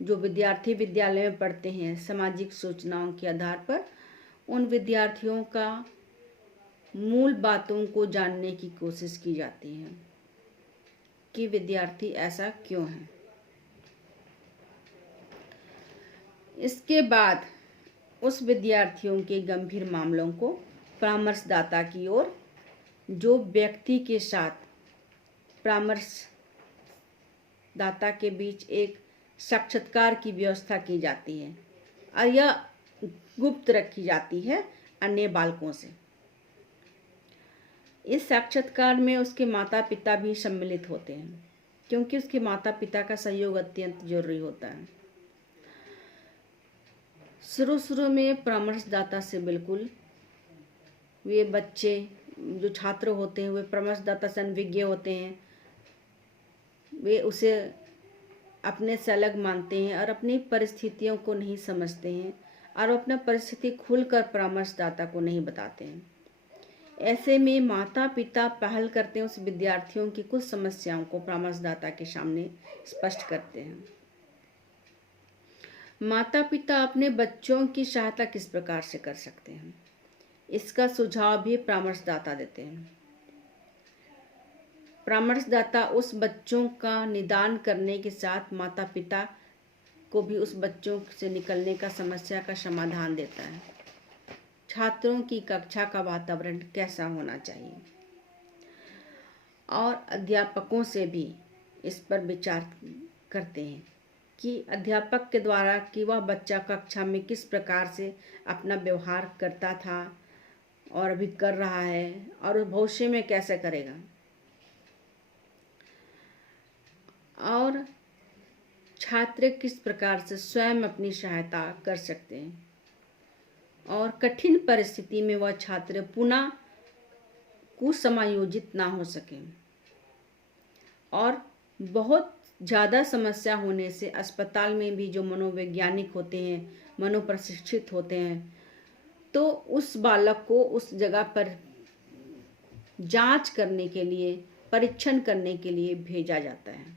जो विद्यार्थी विद्यालय में पढ़ते हैं, सामाजिक सूचनाओं के आधार पर उन विद्यार्थियों का मूल बातों को जानने की कोशिश की जाती है कि विद्यार्थी ऐसा क्यों है। इसके बाद उस विद्यार्थियों के गंभीर मामलों को परामर्शदाता की ओर, जो व्यक्ति के साथ परामर्शदाता के बीच एक साक्षात्कार की व्यवस्था की जाती है और यह गुप्त रखी जाती है अन्य बालकों से। इस साक्षात्कार में उसके माता पिता भी सम्मिलित होते हैं क्योंकि उसके माता पिता का सहयोग अत्यंत जरूरी होता है। शुरू में परामर्शदाता से बिल्कुल वे बच्चे जो छात्र होते हैं वे परामर्शदाता से अनभिज्ञ होते हैं। वे उसे अपने से अलग मानते हैं और अपनी परिस्थितियों को नहीं समझते हैं और अपना परिस्थिति खुलकर परामर्शदाता को नहीं बताते हैं। ऐसे में माता पिता पहल करते हैं उस विद्यार्थियों की कुछ समस्याओं को परामर्शदाता के सामने स्पष्ट करते हैं। माता पिता अपने बच्चों की सहायता किस प्रकार से कर सकते हैं, इसका सुझाव भी परामर्शदाता देते हैं। परामर्शदाता उस बच्चों का निदान करने के साथ माता पिता को भी उस बच्चों से निकलने का समस्या का समाधान देता है। छात्रों की कक्षा का वातावरण कैसा होना चाहिए और अध्यापकों से भी इस पर विचार करते हैं कि अध्यापक के द्वारा कि वह बच्चा कक्षा में किस प्रकार से अपना व्यवहार करता था और अभी कर रहा है और भविष्य में कैसे करेगा। और छात्र किस प्रकार से स्वयं अपनी सहायता कर सकते हैं और कठिन परिस्थिति में वह छात्र पुनः कुसमायोजित ना हो सके और बहुत ज़्यादा समस्या होने से अस्पताल में भी जो मनोवैज्ञानिक होते हैं, मनोप्रशिक्षित होते हैं, तो उस बालक को उस जगह पर जांच करने के लिए, परीक्षण करने के लिए भेजा जाता है।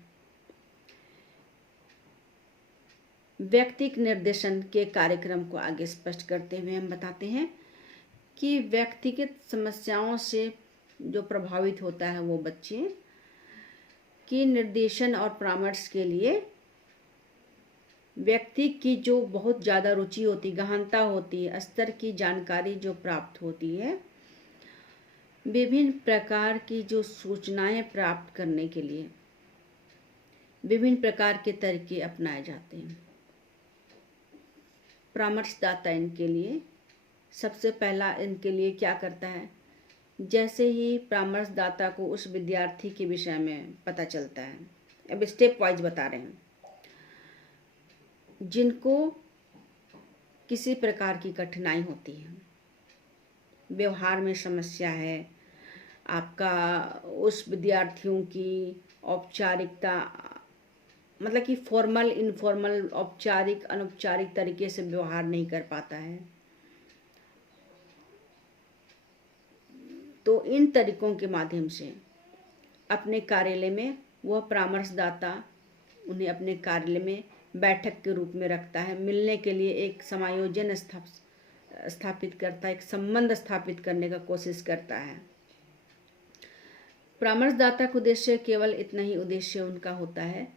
व्यक्तिक निर्देशन के कार्यक्रम को आगे स्पष्ट करते हुए हम बताते हैं कि व्यक्तिगत समस्याओं से जो प्रभावित होता है वो बच्चे की निर्देशन और परामर्श के लिए व्यक्ति की जो बहुत ज़्यादा रुचि होती, गहनता होती है, स्तर की जानकारी जो प्राप्त होती है, विभिन्न प्रकार की जो सूचनाएं प्राप्त करने के लिए विभिन्न प्रकार के तरीके अपनाए जाते हैं। परामर्शदाता इनके लिए सबसे पहला इनके लिए क्या करता है, जैसे ही परामर्शदाता को उस विद्यार्थी के विषय में पता चलता है, अब स्टेप वाइज बता रहे हैं, जिनको किसी प्रकार की कठिनाई होती है, व्यवहार में समस्या है, आपका उस विद्यार्थियों की औपचारिकता, मतलब कि फॉर्मल इनफॉर्मल, औपचारिक अनौपचारिक तरीके से व्यवहार नहीं कर पाता है, तो इन तरीकों के माध्यम से अपने कार्यालय में वह परामर्शदाता उन्हें अपने कार्यालय में बैठक के रूप में रखता है, मिलने के लिए एक समायोजन स्थापित करता है, एक संबंध स्थापित करने का कोशिश करता है। परामर्शदाता का उद्देश्य केवल इतना ही उद्देश्य उनका होता है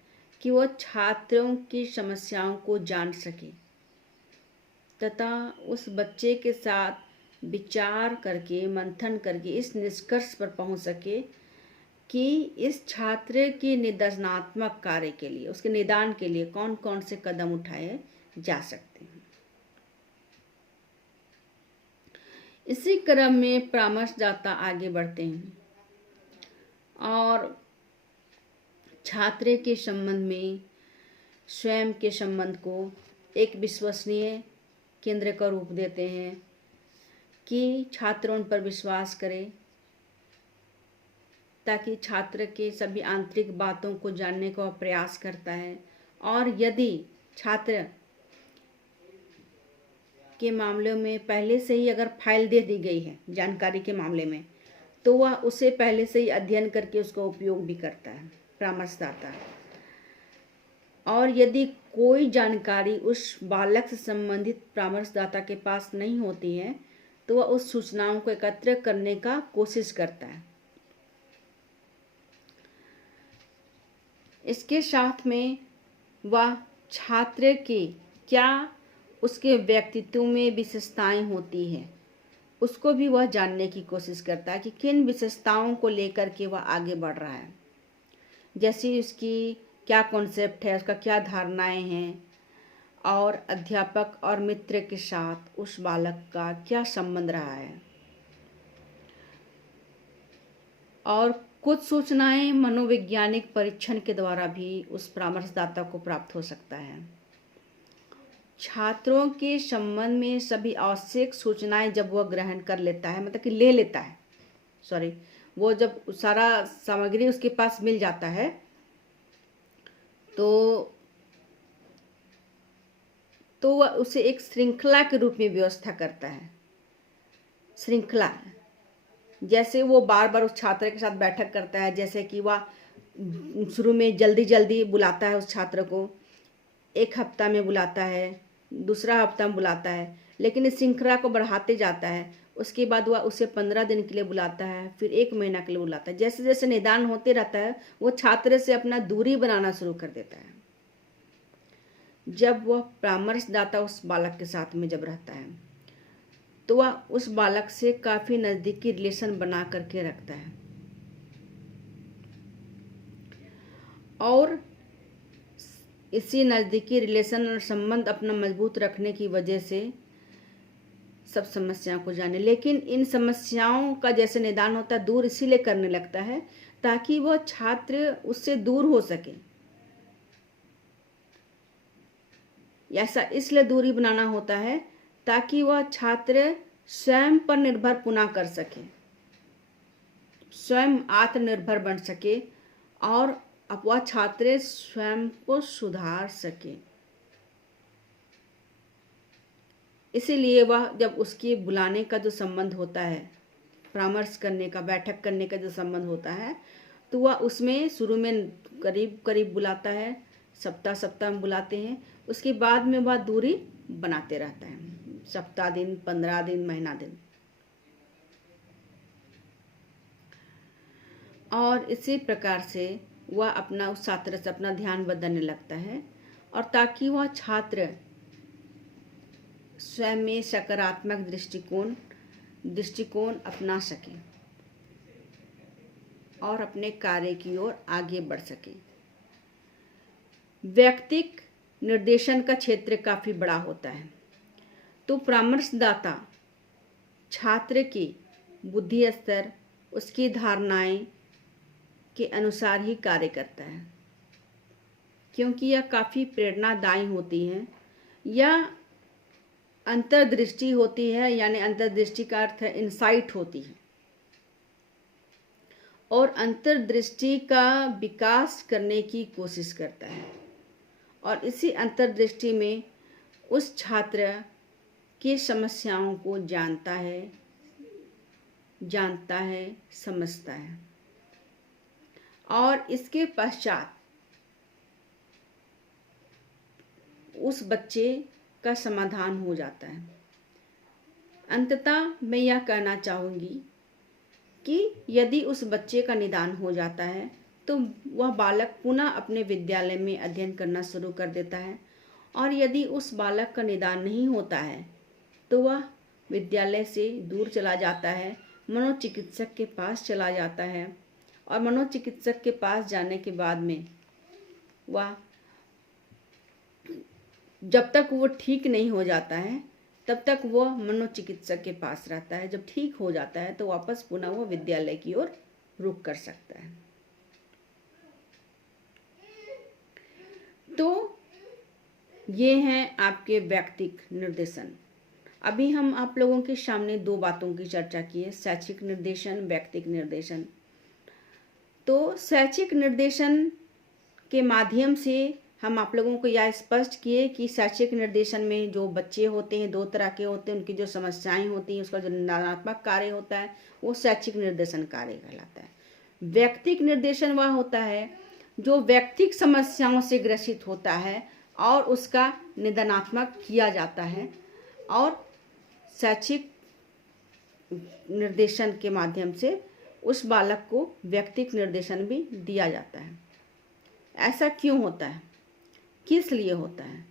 कि वह छात्रों की समस्याओं को जान सके तथा उस बच्चे के साथ विचार करके, मंथन करके इस निष्कर्ष पर पहुंच सके कि इस छात्र के निदानात्मक कार्य के लिए, उसके निदान के लिए कौन कौन से कदम उठाए जा सकते हैं। इसी क्रम में परामर्शदाता आगे बढ़ते हैं और छात्र के संबंध में स्वयं के संबंध को एक विश्वसनीय केंद्र का रूप देते हैं कि छात्र उन पर विश्वास करे, ताकि छात्र के सभी आंतरिक बातों को जानने का प्रयास करता है, और यदि छात्र के मामले में पहले से ही अगर फाइल दे दी गई है जानकारी के मामले में, तो वह उसे पहले से ही अध्ययन करके उसका उपयोग भी करता है परामर्शदाता। और यदि कोई जानकारी उस बालक से संबंधित परामर्शदाता के पास नहीं होती है, तो वह उस सूचनाओं को एकत्र करने का कोशिश करता है। इसके साथ में वह छात्र की क्या उसके व्यक्तित्व में विशेषताएं होती है, उसको भी वह जानने की कोशिश करता है कि किन विशेषताओं को लेकर के वह आगे बढ़ रहा है, जैसे उसकी क्या कॉन्सेप्ट है, उसका क्या धारणाएं हैं, और अध्यापक और मित्र के साथ उस बालक का क्या संबंध रहा है। और कुछ सूचनाएं मनोवैज्ञानिक परीक्षण के द्वारा भी उस परामर्शदाता को प्राप्त हो सकता है। छात्रों के संबंध में सभी आवश्यक सूचनाएं जब वह ग्रहण कर लेता है, मतलब कि ले लेता है, वो जब सारा सामग्री उसके पास मिल जाता है, तो वह उसे एक श्रृंखला के रूप में व्यवस्था करता है। श्रृंखला, जैसे वो बार बार उस छात्र के साथ बैठक करता है, जैसे कि वह शुरू में जल्दी जल्दी बुलाता है उस छात्र को, एक हफ्ता में बुलाता है, दूसरा हफ्ता में बुलाता है, लेकिन इस श्रृंखला को बढ़ाते जाता है। उसके बाद वह उसे 15 दिन के लिए बुलाता है, फिर 1 महीना के लिए बुलाता है। जैसे जैसे निदान होते रहता है, वो छात्र से अपना दूरी बनाना शुरू कर देता है। जब वह परामर्शदाता उस बालक के साथ में जब रहता है, तो वह उस बालक से काफ़ी नज़दीकी रिलेशन बना करके रखता है, और इसी नज़दीकी रिलेशन और संबंध अपना मजबूत रखने की वजह से सब समस्याओं को जाने, लेकिन इन समस्याओं का जैसे निदान होता है दूर इसीलिए करने लगता है ताकि वह छात्र उससे दूर हो सके। ऐसा इसलिए दूरी बनाना होता है ताकि वह छात्र स्वयं पर निर्भर पुनः कर सके, स्वयं आत्मनिर्भर बन सके, और अब वह छात्र स्वयं को सुधार सके। इसीलिए वह जब उसके बुलाने का जो संबंध होता है, परामर्श करने का, बैठक करने का जो संबंध होता है, तो वह उसमें शुरू में करीब करीब बुलाता है, सप्ताह सप्ताह में बुलाते हैं। उसके बाद में वह दूरी बनाते रहता है, सप्ताह दिन, 15 दिन, महीना दिन। और इसी प्रकार से वह अपना उस छात्र से अपना ध्यान बदलने लगता है, और ताकि वह छात्र स्वयं में सकारात्मक दृष्टिकोण अपना सके और अपने कार्य की ओर आगे बढ़ सके। व्यक्तिक निर्देशन का क्षेत्र काफ़ी बड़ा होता है, तो परामर्शदाता छात्र की बुद्धि स्तर, उसकी धारणाएं के अनुसार ही कार्य करता है, क्योंकि यह काफ़ी प्रेरणादायी होती है। यह अंतर्दृष्टि होती है, यानी अंतर्दृष्टि का अर्थ है इनसाइट होती है, और अंतर्दृष्टि का विकास करने की कोशिश करता है। और इसी अंतर्दृष्टि में उस छात्र की समस्याओं को जानता है, समझता है, और इसके पश्चात उस बच्चे का समाधान हो जाता है। अंततः मैं यह कहना चाहूँगी कि यदि उस बच्चे का निदान हो जाता है तो वह बालक पुनः अपने विद्यालय में अध्ययन करना शुरू कर देता है, और यदि उस बालक का निदान नहीं होता है तो वह विद्यालय से दूर चला जाता है, मनोचिकित्सक के पास चला जाता है, और मनोचिकित्सक के पास जाने के बाद में वह जब तक वो ठीक नहीं हो जाता है तब तक वह मनोचिकित्सक के पास रहता है। जब ठीक हो जाता है तो वापस पुनः वो विद्यालय की ओर रुख कर सकता है। तो ये हैं आपके व्यक्तिक निर्देशन। अभी हम आप लोगों के सामने दो बातों की चर्चा की है, शैक्षिक निर्देशन, व्यक्तिक निर्देशन। तो शैक्षिक निर्देशन के माध्यम से हम आप लोगों को यह स्पष्ट किए कि शैक्षिक निर्देशन में जो बच्चे होते हैं दो तरह के होते हैं, उनकी जो समस्याएं होती हैं, उसका जो निदानात्मक कार्य होता है वो शैक्षिक निर्देशन कार्य कहलाता है। व्यक्तिक निर्देशन वह होता है जो व्यक्तिक समस्याओं से ग्रसित होता है और उसका निदानात्मक किया जाता है, और शैक्षिक निर्देशन के माध्यम से उस बालक को व्यक्तिक निर्देशन भी दिया जाता है। ऐसा क्यों होता है, किस लिए होता है?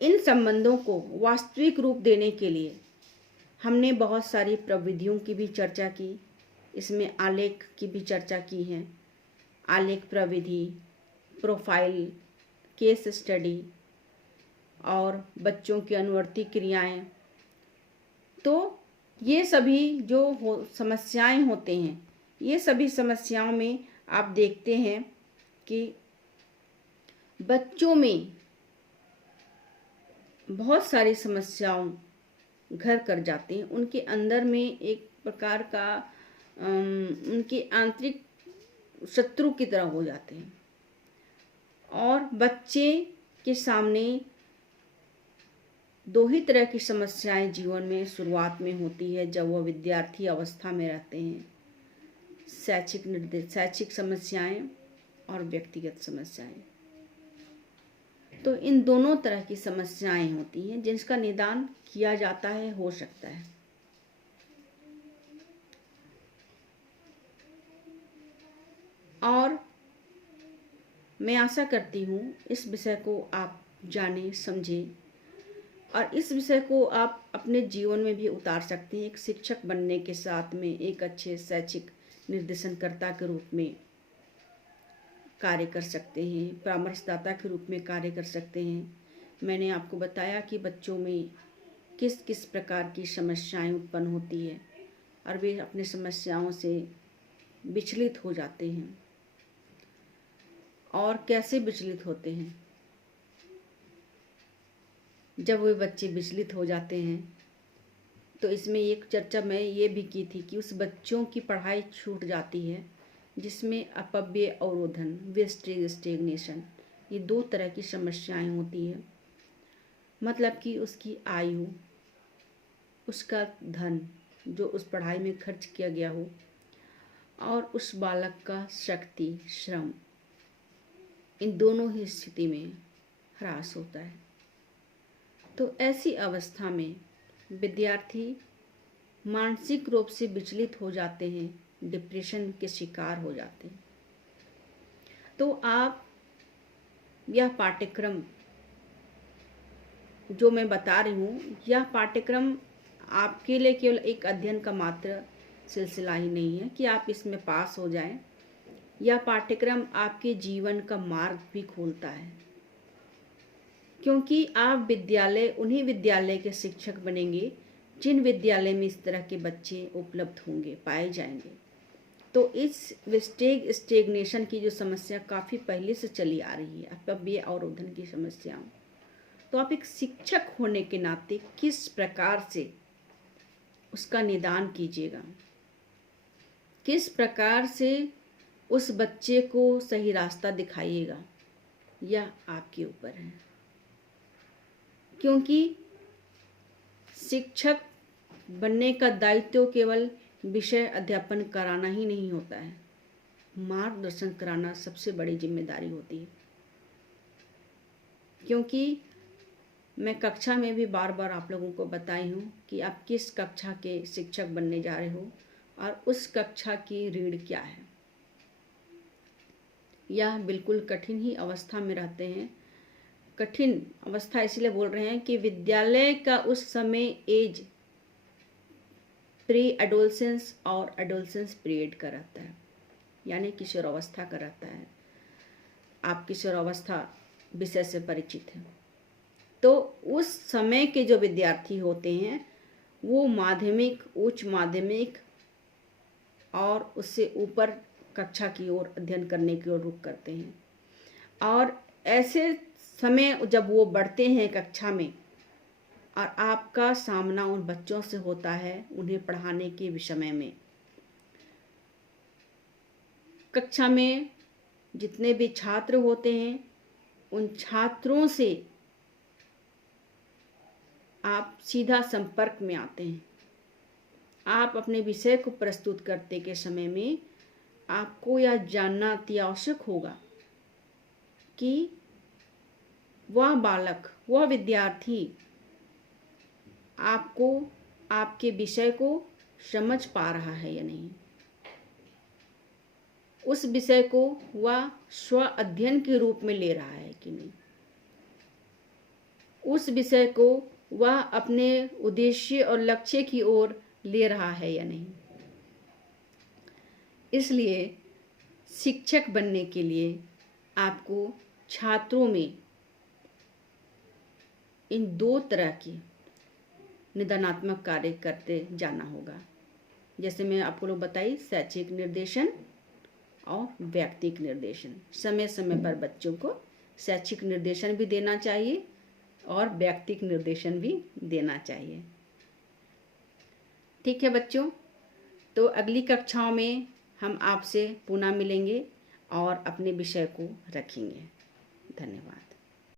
इन संबंधों को वास्तविक रूप देने के लिए हमने बहुत सारी प्रविधियों की भी चर्चा की। इसमें आलेख की भी चर्चा की है, आलेख प्रविधि, प्रोफाइल, केस स्टडी और बच्चों की अनुवर्ती क्रियाएं। तो ये सभी जो समस्याएं होते हैं, ये सभी समस्याओं में आप देखते हैं कि बच्चों में बहुत सारी समस्याओं घर कर जाते हैं। उनके अंदर में एक प्रकार का उनके आंतरिक शत्रु की तरह हो जाते हैं, और बच्चे के सामने दो ही तरह की समस्याएं जीवन में शुरुआत में होती है जब वह विद्यार्थी अवस्था में रहते हैं, शैक्षिक समस्याएं और व्यक्तिगत समस्याएं। तो इन दोनों तरह की समस्याएं होती हैं जिनका निदान किया जाता है, हो सकता है। और मैं आशा करती हूँ इस विषय को आप जाने, समझें, और इस विषय को आप अपने जीवन में भी उतार सकते हैं। एक शिक्षक बनने के साथ में एक अच्छे शैक्षिक निर्देशनकर्ता के रूप में कार्य कर सकते हैं, परामर्शदाता के रूप में कार्य कर सकते हैं। मैंने आपको बताया कि बच्चों में किस किस प्रकार की समस्याएं उत्पन्न होती है और वे अपने समस्याओं से विचलित हो जाते हैं। और कैसे विचलित होते हैं? जब वे बच्चे विचलित हो जाते हैं तो इसमें एक चर्चा मैं ये भी की थी कि उस बच्चों की पढ़ाई छूट जाती है जिसमें अपव्यय अवरोधन, वेस्टेज स्टेगनेशन, ये 2 तरह की समस्याएं होती है। मतलब कि उसकी आयु, उसका धन जो उस पढ़ाई में खर्च किया गया हो, और उस बालक का शक्ति, श्रम, इन दोनों ही स्थिति में ह्रास होता है। तो ऐसी अवस्था में विद्यार्थी मानसिक रूप से विचलित हो जाते हैं, डिप्रेशन के शिकार हो जाते हैं। तो आप यह पाठ्यक्रम जो मैं बता रही हूँ, यह पाठ्यक्रम आपके लिए केवल एक अध्ययन का मात्र सिलसिला ही नहीं है कि आप इसमें पास हो जाएं। यह पाठ्यक्रम आपके जीवन का मार्ग भी खोलता है, क्योंकि आप उन्हीं विद्यालय के शिक्षक बनेंगे जिन विद्यालय में इस तरह के बच्चे उपलब्ध होंगे, पाए जाएंगे। तो इस स्टेगनेशन की जो समस्या काफ़ी पहले से चली आ रही है, अपव्यय अवरोधन की समस्या, तो आप एक शिक्षक होने के नाते किस प्रकार से उसका निदान कीजिएगा, किस प्रकार से उस बच्चे को सही रास्ता दिखाइएगा, यह आपके ऊपर है। क्योंकि शिक्षक बनने का दायित्व केवल विषय अध्यापन कराना ही नहीं होता है, मार्गदर्शन कराना सबसे बड़ी जिम्मेदारी होती है। क्योंकि मैं कक्षा में भी बार बार आप लोगों को बताई हूँ कि आप किस कक्षा के शिक्षक बनने जा रहे हो और उस कक्षा की रीढ़ क्या है। यह बिल्कुल कठिन ही अवस्था में रहते हैं। कठिन अवस्था इसलिए बोल रहे हैं कि विद्यालय का उस समय एज प्री एडोलसेंस और एडोलसेंस पीरियड का रहता है, यानी किशोरावस्था का रहता है। आप किशोरावस्था विषय से परिचित हैं। तो उस समय के जो विद्यार्थी होते हैं वो माध्यमिक, उच्च माध्यमिक और उससे ऊपर कक्षा की ओर अध्ययन करने की ओर रुख करते हैं। और ऐसे समय जब वो बढ़ते हैं कक्षा में और आपका सामना उन बच्चों से होता है उन्हें पढ़ाने के विषय में, कक्षा में जितने भी छात्र होते हैं उन छात्रों से आप सीधा संपर्क में आते हैं। आप अपने विषय को प्रस्तुत करते के समय में आपको यह जानना अति आवश्यक होगा कि वह बालक, वह विद्यार्थी आपको, आपके विषय को समझ पा रहा है या नहीं, उस विषय को वह स्व अध्ययन के रूप में ले रहा है कि नहीं, उस विषय को वह अपने उद्देश्य और लक्ष्य की ओर ले रहा है या नहीं। इसलिए शिक्षक बनने के लिए आपको छात्रों में इन 2 तरह की निदानात्मक कार्य करते जाना होगा। जैसे मैं आपको लोग बताई, शैक्षिक निर्देशन और व्यक्तिगत निर्देशन। समय समय पर बच्चों को शैक्षिक निर्देशन भी देना चाहिए और व्यक्तिगत निर्देशन भी देना चाहिए। ठीक है बच्चों, तो अगली कक्षाओं में हम आपसे पुनः मिलेंगे और अपने विषय को रखेंगे। धन्यवाद।